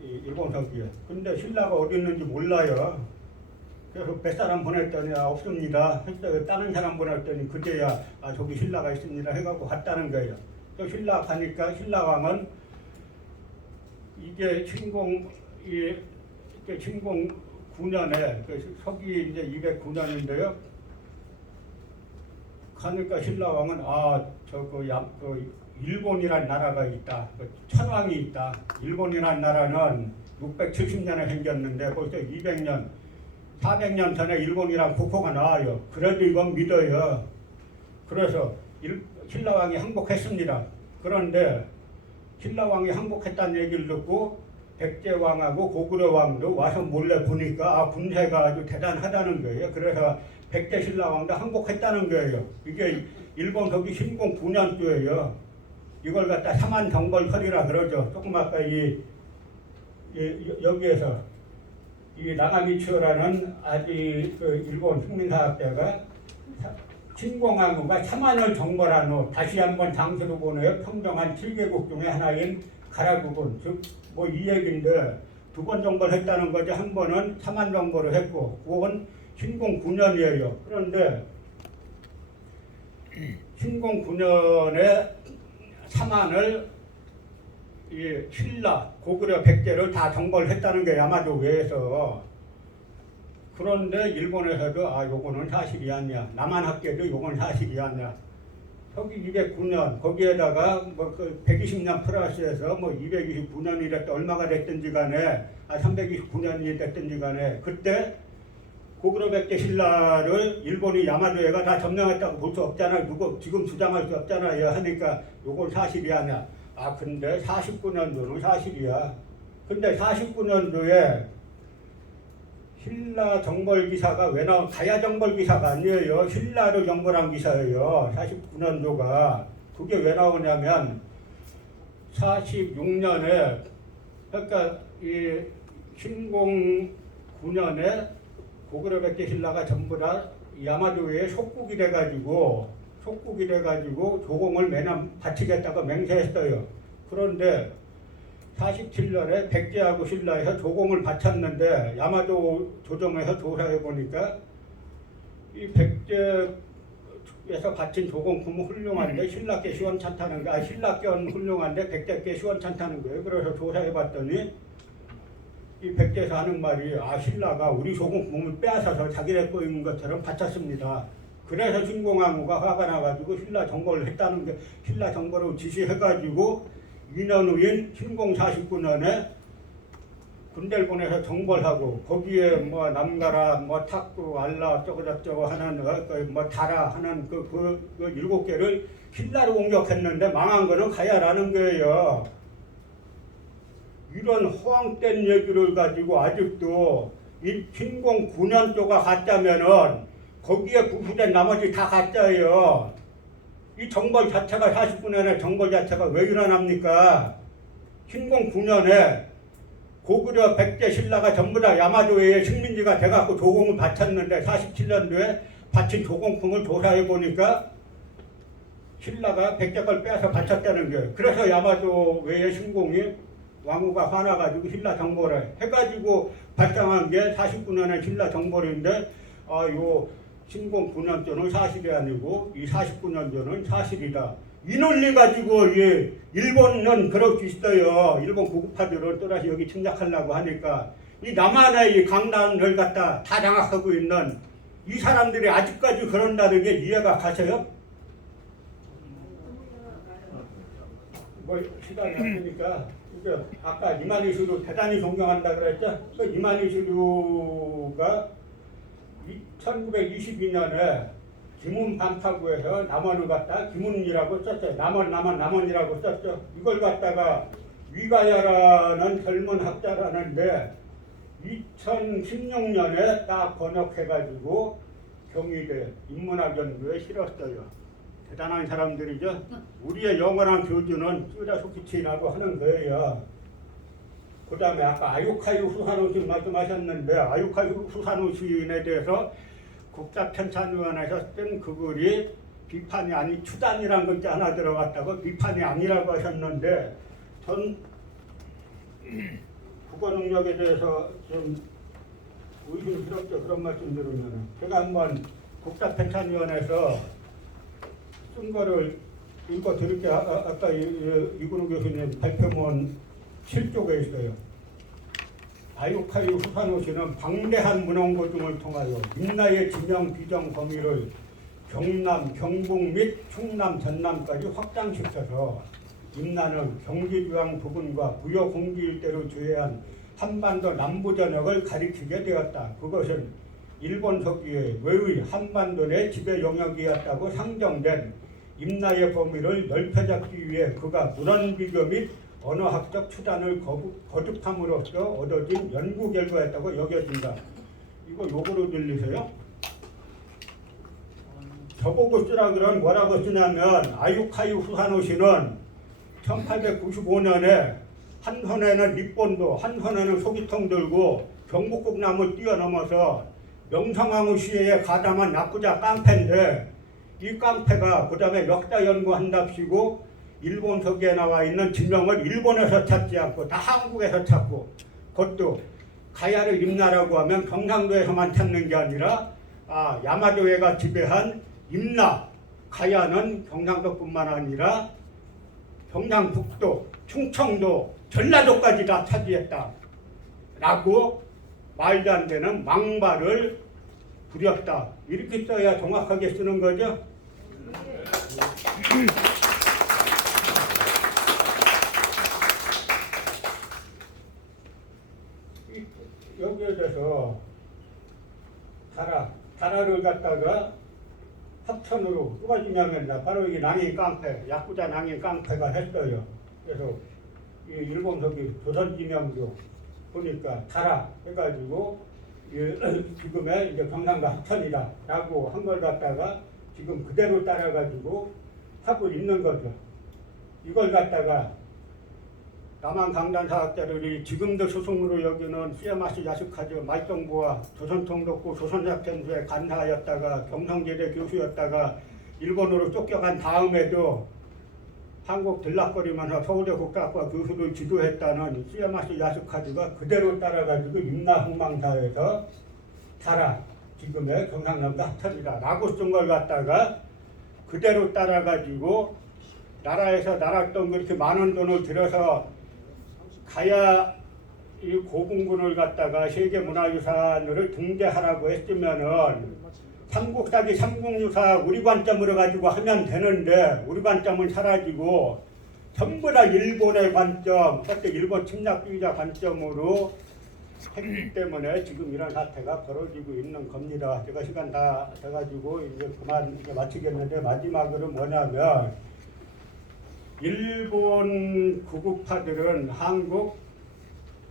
이 일본석이요. 근데 신라가 어디 있는지 몰라요. 그래서 뱃사람 보냈더니 없습니다. 했어요. 다른 사람 보냈더니 그제야 저기 신라가 있습니다. 해갖고 갔다는 거예요. 또 신라 가니까 신라왕은 이게 신공 9년에 서기 이제 209년인데요. 가니까 신라왕은 일본이란 나라가 있다. 천왕이 있다. 일본이란 나라는 670년에 생겼는데 벌써 200년 400년 전에 일본이란 국호가 나와요. 그래도 이건 믿어요. 그래서 신라왕이 항복했습니다. 그런데 신라왕이 항복했다는 얘기를 듣고 백제왕하고 고구려왕도 와서 몰래 보니까 군세가 아주 대단하다는 거예요. 그래서 백제 신라왕도 항복했다는 거예요. 이게 일본석이 신공 9년도예요. 이걸 갖다 사만정벌설이라 그러죠. 조금 아까 여기에서 이 나가미치오라는 아주 일본 식민사학자가 신공왕후가 3만을 정벌한 후 다시 한번 장수로 보내어 평정한 7개국 중에 하나인 가라국은 즉 뭐 이 얘기인데 두 번 정벌했다는 거죠. 한 번은 3만 정벌을 했고 그건 신공 9년이에요. 그런데 신공 9년에 3만을 이 신라, 고구려, 백제를 다 정벌했다는 게 야마도 외에서. 그런데 일본에서도 요거는 사실이 아니야. 남한 학계도 요건 사실이 아니야. 서기 209년 거기에다가 뭐 120년 플러스해서 뭐 229년이 됐든 얼마가 됐든지 간에 329년이 됐든지 간에 그때 고구려 백제 신라를 일본이 야마도해가 다 점령했다고 볼 수 없잖아요. 누구 지금 주장할 수 없잖아요. 하니까 요건 사실이 아니야. 근데 49년도는 사실이야. 근데 49년도에 신라 정벌 기사가 왜 나와? 가야 정벌 기사가 아니에요. 신라를 정벌한 기사예요. 49년도가. 그게 왜 나오냐면 46년에 그러니까 이 신공 9년에 고구려 백제 신라가 전부 다 야마도에 속국이 돼가지고 조공을 매년 바치겠다고 맹세했어요. 그런데 47년에 백제하고 신라에서 조공을 바쳤는데 야마도 조정에서 조사해 보니까 이 백제에서 바친 조공품은 훌륭한데 신라께 시원찮다는 거, 신라께는 훌륭한데 백제께 시원찮다는 거예요. 그래서 조사해 봤더니 이 백제에서 하는 말이 신라가 우리 조공품을 빼앗아서 자기네 거 있는 것처럼 바쳤습니다. 그래서 신공항우가 화가 나가지고 신라 정벌을 했다는 게 신라 정벌을 지시해가지고 2년 후인 신공 49년에 군대를 보내서 정벌하고 거기에 뭐 남가라 뭐 탁구 알라 어쩌고저쩌고 하는 뭐 다라 하는 그 7개를 신라로 공격했는데 망한 거는 가야라는 거예요. 이런 허황된 얘기를 가지고 아직도 이 신공 9년 도가 가짜면은 거기에 부수된 나머지 다 가짜예요. 이 정벌 자체가 49년에 정벌 자체가 왜 일어납니까? 신공 9년에 고구려 백제 신라가 전부 다 야마도의 식민지가 돼갖고 조공을 바쳤는데 47년도에 바친 조공품을 조사해 보니까 신라가 백제 걸 빼앗아 바쳤다는 거예요. 그래서 야마도 외의 신공이 왕후가 화나가지고 신라 정벌을 해가지고 발상한 게 49년에 신라 정벌인데 요 신공 9년도는 사실이 아니고 이 49년도는 사실이다. 이 논리 가지고 일본은 그럴 수 있어요. 일본 구급파들은 또다시 여기 침략하려고 하니까 이 남한의 이 강단을 갖다 다 장악하고 있는 이 사람들이 아직까지 그런다는 게 이해가 가세요? 뭐 시간이 없으니까 이제 아까 이만희수도 대단히 존경한다 그랬죠? 그 이만희수가 1922년에 김운 반파구에서 남원을 갖다 김운이라고 썼어요. 남원이라고 썼죠. 이걸 갖다가 위가야라는 젊은 학자라는데 2016년에 딱 번역해가지고 경희대 인문학연구에 실었어요. 대단한 사람들이죠. 우리의 영원한 교주는 쯔다소키치라고 하는 거예요. 그 다음에 아까 아유카유 후산호 시인 말씀하셨는데 아유카유 후산호 시인에 대해서 국사편찬위원회에서 쓴 그 글이 비판이 아니 추단이라는 글자 하나 들어갔다고 비판이 아니라고 하셨는데 전 국어 능력에 대해서 좀 의심스럽죠. 그런 말씀 들으면 제가 한번 국사편찬위원회에서 쓴 거를 읽어 드릴게요. 아까 이근우 교수님 발표문 7쪽에 있어요. 아유카유 후산호 씨는 방대한 문헌고 등을 통하여 임나의 진영 비정 범위를 경남, 경북 및 충남, 전남까지 확장시켜서 임나는 경기지방 부분과 부여 공기 일대로 주해한 한반도 남부 전역을 가리키게 되었다. 그것은 일본 서기의 외의 한반도 내 지배 영역이었다고 상정된 임나의 범위를 넓혀잡기 위해 그가 문헌 비교 및 언어학적 추단을 거듭함으로써 얻어진 연구 결과였다고 여겨진다. 이거 욕으로 들리세요? 저보고 쓰라 그런 뭐라고 쓰냐면 아유카유 후산호 씨는 1895년에 한 손에는 립본도 한 손에는 소기통 들고 경복궁 나무 뛰어넘어서 명성황후 시대에 가담한 야쿠자 깡패인데 이 깡패가 그 다음에 역사 연구한답시고 일본 서기에 나와 있는 지명을 일본에서 찾지 않고 다 한국에서 찾고 그것도 가야를 임나라고 하면 경상도에서만 찾는 게 아니라 야마도해가 지배한 임나 가야는 경상도뿐만 아니라 경상북도, 충청도, 전라도까지 다 차지했다 라고 말도 안 되는 망발을 부렸다. 이렇게 써야 정확하게 쓰는 거죠. 여기에 대해서 다라를 갖다가 합천으로 누가 지명했나? 바로 이 낭인 깡패, 야쿠자 낭인 깡패가 했어요. 그래서 이 일본 서기 조선 지명도 보니까 다라 해가지고 지금의 이제 경상도 합천이다라고 한 걸 갖다가 지금 그대로 따라가지고 하고 있는 거죠. 이걸 갖다가 남한 강단 사학자들이 지금도 스승으로 여기는 시에마스 야스카즈 말정부와 조선통독부 조선작전부에 간사하였다가 경성제대 교수였다가 일본으로 쫓겨간 다음에도 한국 들락거리면서 서울대 국사학과 교수를 지도했다는 시에마스 야스카즈가 그대로 따라가지고 임나흥망사에서 타라 지금의 경상남도 합천이다 라고 쓴 걸 갖다가 그대로 따라가지고 나라에서 나랐던 그렇게 많은 돈을 들여서 가야 이 고궁군을 갖다가 세계문화유산으로 등재하라고 했으면은 삼국사기 삼국유사 우리 관점으로 가지고 하면 되는데 우리 관점은 사라지고 전부 다 일본의 관점, 그때 일본 침략주의자 관점으로 했기 때문에 지금 이런 사태가 벌어지고 있는 겁니다. 제가 시간 다 돼가지고 이제 그만 이제 마치겠는데 마지막으로 뭐냐면 일본 구국파들은 한국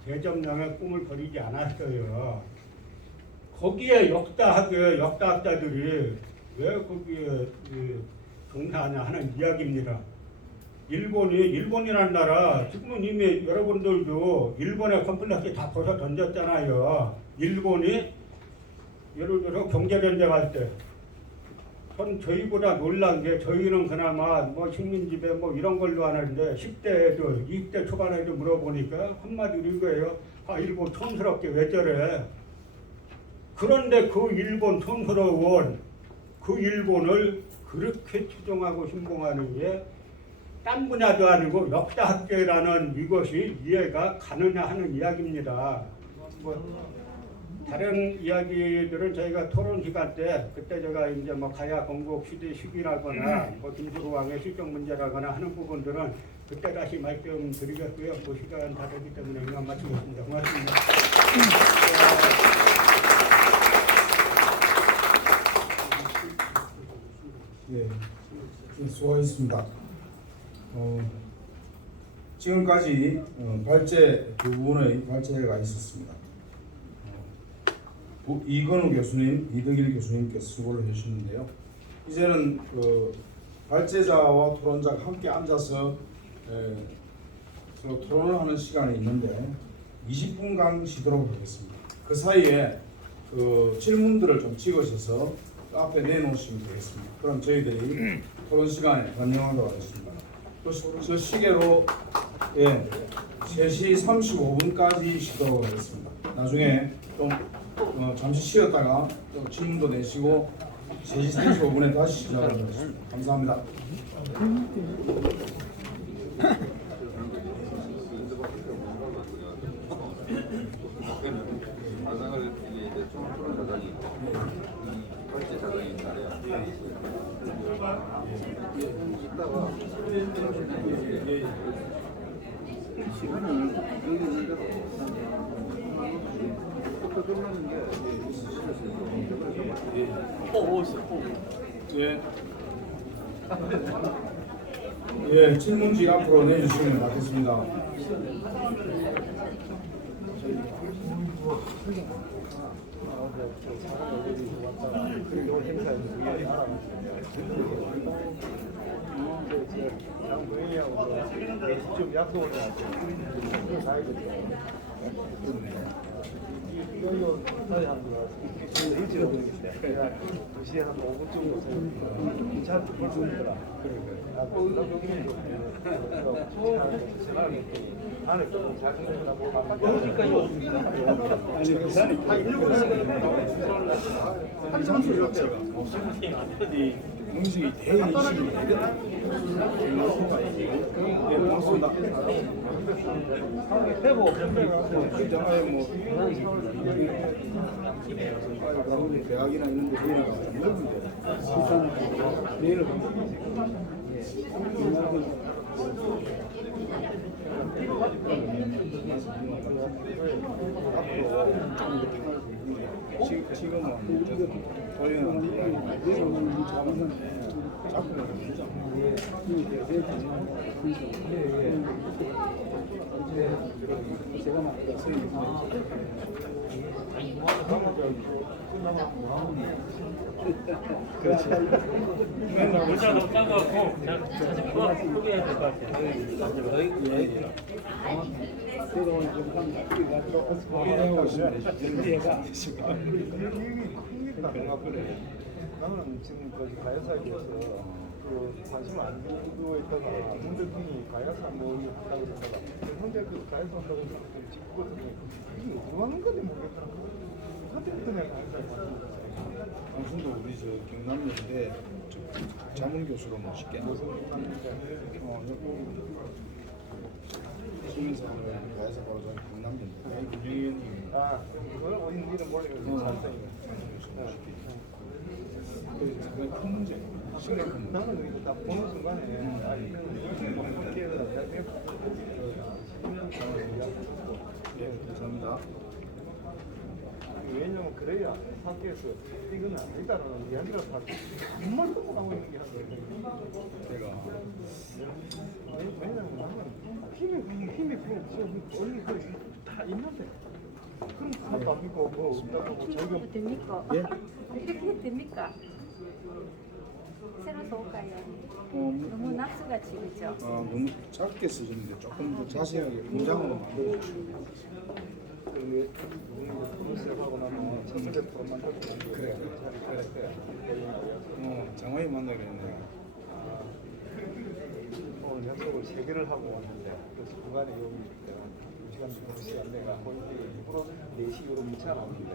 대점령의 꿈을 버리지 않았어요. 거기에 역사학자들이 왜 거기에 종사하냐 하는 이야기입니다. 일본이라는 나라 지금은 이미 여러분들도 일본의 컴플렉스 다 벗어 던졌잖아요. 일본이 예를 들어서 경제전쟁할 때 저희보다 놀란 게 저희는 그나마 뭐 식민지배 뭐 이런 걸로 하는데 10대 애들, 20대 초반에도 물어보니까 한마디로 이거예요. 아, 일본 촌스럽게 왜 저래? 그런데 그 일본 촌스러운 그 일본을 그렇게 추종하고 신봉하는 게 딴 분야도 아니고 역사학계라는 이것이 이해가 가느냐 하는 이야기입니다. 다른 이야기들은 저희가 토론 시간 때 그때 제가 이제 뭐 가야 건국 시기라거나 뭐 김수로 왕의 실종 문제라거나 하는 부분들은 그때 다시 말씀드리겠고요. 그 시간 다 되기 때문에 이만 마치겠습니다. 고맙습니다. 예, 수고하셨습니다. 지금까지 발제 두 분의 발제가 있었습니다. 이건우 교수님, 이덕일 교수님께서 수고를 해주셨는데요. 이제는 발제자와 토론자가 함께 앉아서 서로 토론을 하는 시간이 있는데 20분간 쉬도록 하겠습니다. 그 사이에 질문들을 좀 찍으셔서 앞에 내놓으시면 되겠습니다. 그럼 저희들이 토론 시간에 반영하도록 하겠습니다. 저 시계로 3시 35분까지 쉬도록 하겠습니다. 나중에 좀 잠시 쉬었다가 또 질문도 내시고 3시 35분에 다시 시작하도록 하겠습니다. 감사합니다. 가상을 이제 총 토론 자장이 발제 자장이 있잖아요. 이따가 시간을 여기는 대로 또 끝나는 게 질문지 앞으로 내주시면 받겠습니다. 좀 약속을 해야 돼. 이거 사회 하는 거 일찍 오는데 2시에 한 5분 정도 괜찮게 볼 수 있더라. 거기가 여기는 안에 조금 작은 여기까지 오습니다. 아니 부산이 한 장소 이렇게 음식이 대인식이 대학이나 이런 데 내일 지금은 저희는 제가 만들었어요. 그렇지. 모자도 작아갖고 사실 크게 해야 될 것 같아요. 나는 지금 그 가야사에서 그 관심 안 두고 있다가 문들님이 가야사 뭐 이거 한다고 그러다가 현재 그 가야사 한다고 해서 찍거든요. 이게 어디로 하는 건지 모르겠더라고요. 그때부터 내가 가야사에 당신도 우리 저 경남여대 자문 교수로 모실게. 수민사를 가해서 바로 저 경남여대 김영현님. 아, 그걸 어디 이름 모르겠어요. 그 큰 문제. 심각한 문제. 나는 이거 다 보는 순간에 아 이거 네, 감사합니다. 왜냐면 그래야 학교에서 이건 아니다라는 이야기를 다 아무 말도 못 하고 있는 게 한거예요. 제가 왜냐면 나는 힘이 언니 그다 있는데 그럼 하나도 안 믿고 뭐 없다고 뭐 이렇게 해도 됩니까? 예? 이렇게 해도 됩니까? 새로 쏠까요? 너무 낙수같이 그죠? 너무 짧게 쓰시는데 조금 더 자세하게 문장으로 만들어 주시면 그 시작하고 나면 1,400%만 하고 그래. 장화이 만나기로 했네요. 오늘 약속을 3개를 하고 왔는데 그래서 중간에 여기 2시간 정도 시간 내가 거의 일부러 4시 요로 미쳐 나왔는데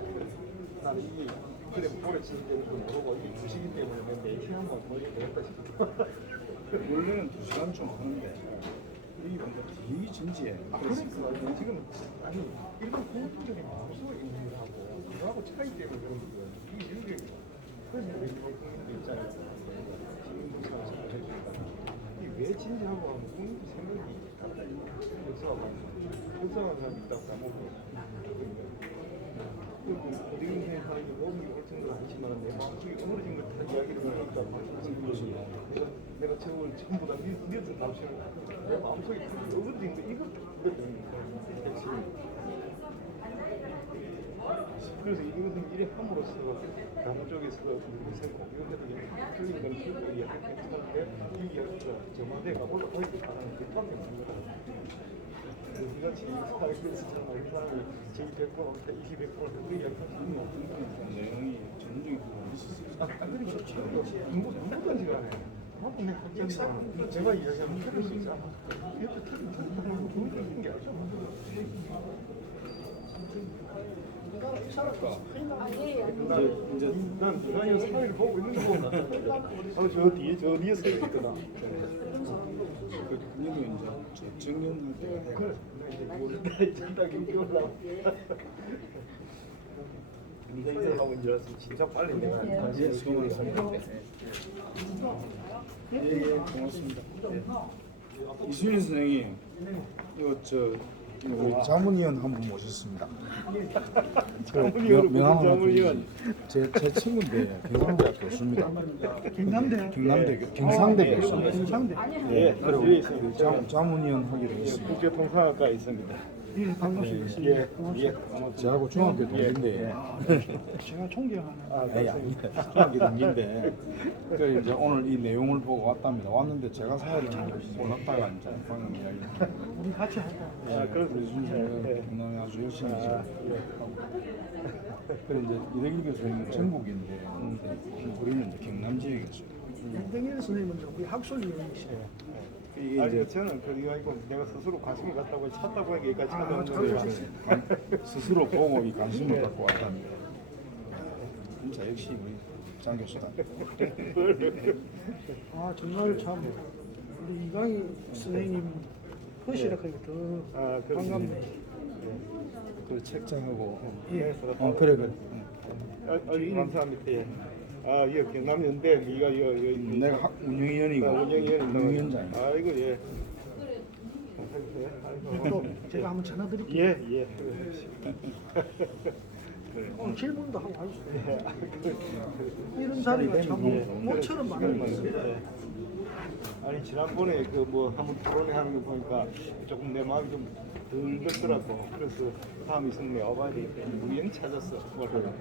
나는 이게 그래 오래 치는 때는 모르고 이게 2시기 때문에 4시간만 거의 되겠다 싶어. 원래는 2시간 좀 하는데 이게 뭔가 되게 진지해. 그러니까 지금 아니 일반 공통적인 무서워 있는 일하고 그거하고 차이 때문에 그런 거예요. 이게 그래서 우리 국민들 입장에서 지금 상황을 해주니까 이왜 진지하고 하면 국민들 생각이 갑자기 역사하고 사람이 있다고 까먹고 그리고 어디 생각하는 게 모든 게 옳은 건 아니지만 내 마음속에 어느러진 걸 다 이야기를 하니까 그래서 내가 저걸 전부 다 니한테 나오시는 내 마음속에 어느러진 거 이거 그래서 이것은 일에 함으로써 나무 쪽에서 우리 생각 이것도 틀린 건 틀리고 이야기했는데 이 이야기가 저만대 가보다 거기 가는 그 탑에 있는 거다. 이같이 사회에서 정말 이 사람이 저기 100번, 20번 그 이야기 할수 있는 내용이 전중에 있었어요. 그러니까 누구든지 간에 나도 내 걱정이지만 제가 이야기하면 틀릴 수 있잖아. 이것도 틀린다는 거 보여주는 게 아니죠. 난 네가 이 사회를 보고 있는 거 보고 저 뒤에 서 있거든. 그래도 이제 정년할 때가 돼요. 그래. 이제 딱 6개월 남았어. 네가 이제 하고 이제 알았으면 진짜 빨리 내가 예, 수고하셨습니다. 예, 고맙습니다. 이순희 선생님, 이거 우리 자문위원 한 분 모셨습니다. 자문위원. 제 친구인데 경상대 교수입니다. 경상대 교수입니다. 경상대. 예, 그리고 그리고 자문위원 하기로 했습니다. 국제통상학과 있습니다. 예, 반갑습니다. 예, 예. 저하고 중학교 동기인데, 제가 존경하는 중학교 동기인데, 그 이제 오늘 이 내용을 보고 왔답니다. 왔는데 제가 사회를 몰랐다가 이제 방금 이야기. 우리 같이 하자. 아, 우리 준수가 경남에 아주 열심히 지금 하고. 그래 이제 이대길 교수님 전국인데, 우리는 이제 경남 지역이었어요. 김동일 선생님은 우리 학술위원이시에요. 이게 아니 이제 저는 그리고 아니고 내가 스스로 관심이 갔다고 찾다 보니까 여기까지가 되는 거예요. 스스로 보고 이 관심을 갖고 왔답니다. 진짜 역시 우리 장 교수다. 아 정말 참 우리 이강희 선생님 허시라 하니까 더 반갑네요. 그 책장하고 예. 그래. 감사합니다. 예. 아, 예, 경남연대 네가 내가 운영위원이고 운영위원장. 아이고 예. 또 제가 한번 전화 드릴게요. 예, 예. 오늘 질문도 하고 할 수 있어요. 예. 이런 자리가 참 예. 모처럼 많은 것 같습니다. 예. 아니 지난번에 그 뭐 한번 토론회 하는 거 보니까 조금 내 마음이 좀 덜 들더라고. 그래서 다음 이승에 와봐야 되겠다. 우연히 찾았어. 뭐라고.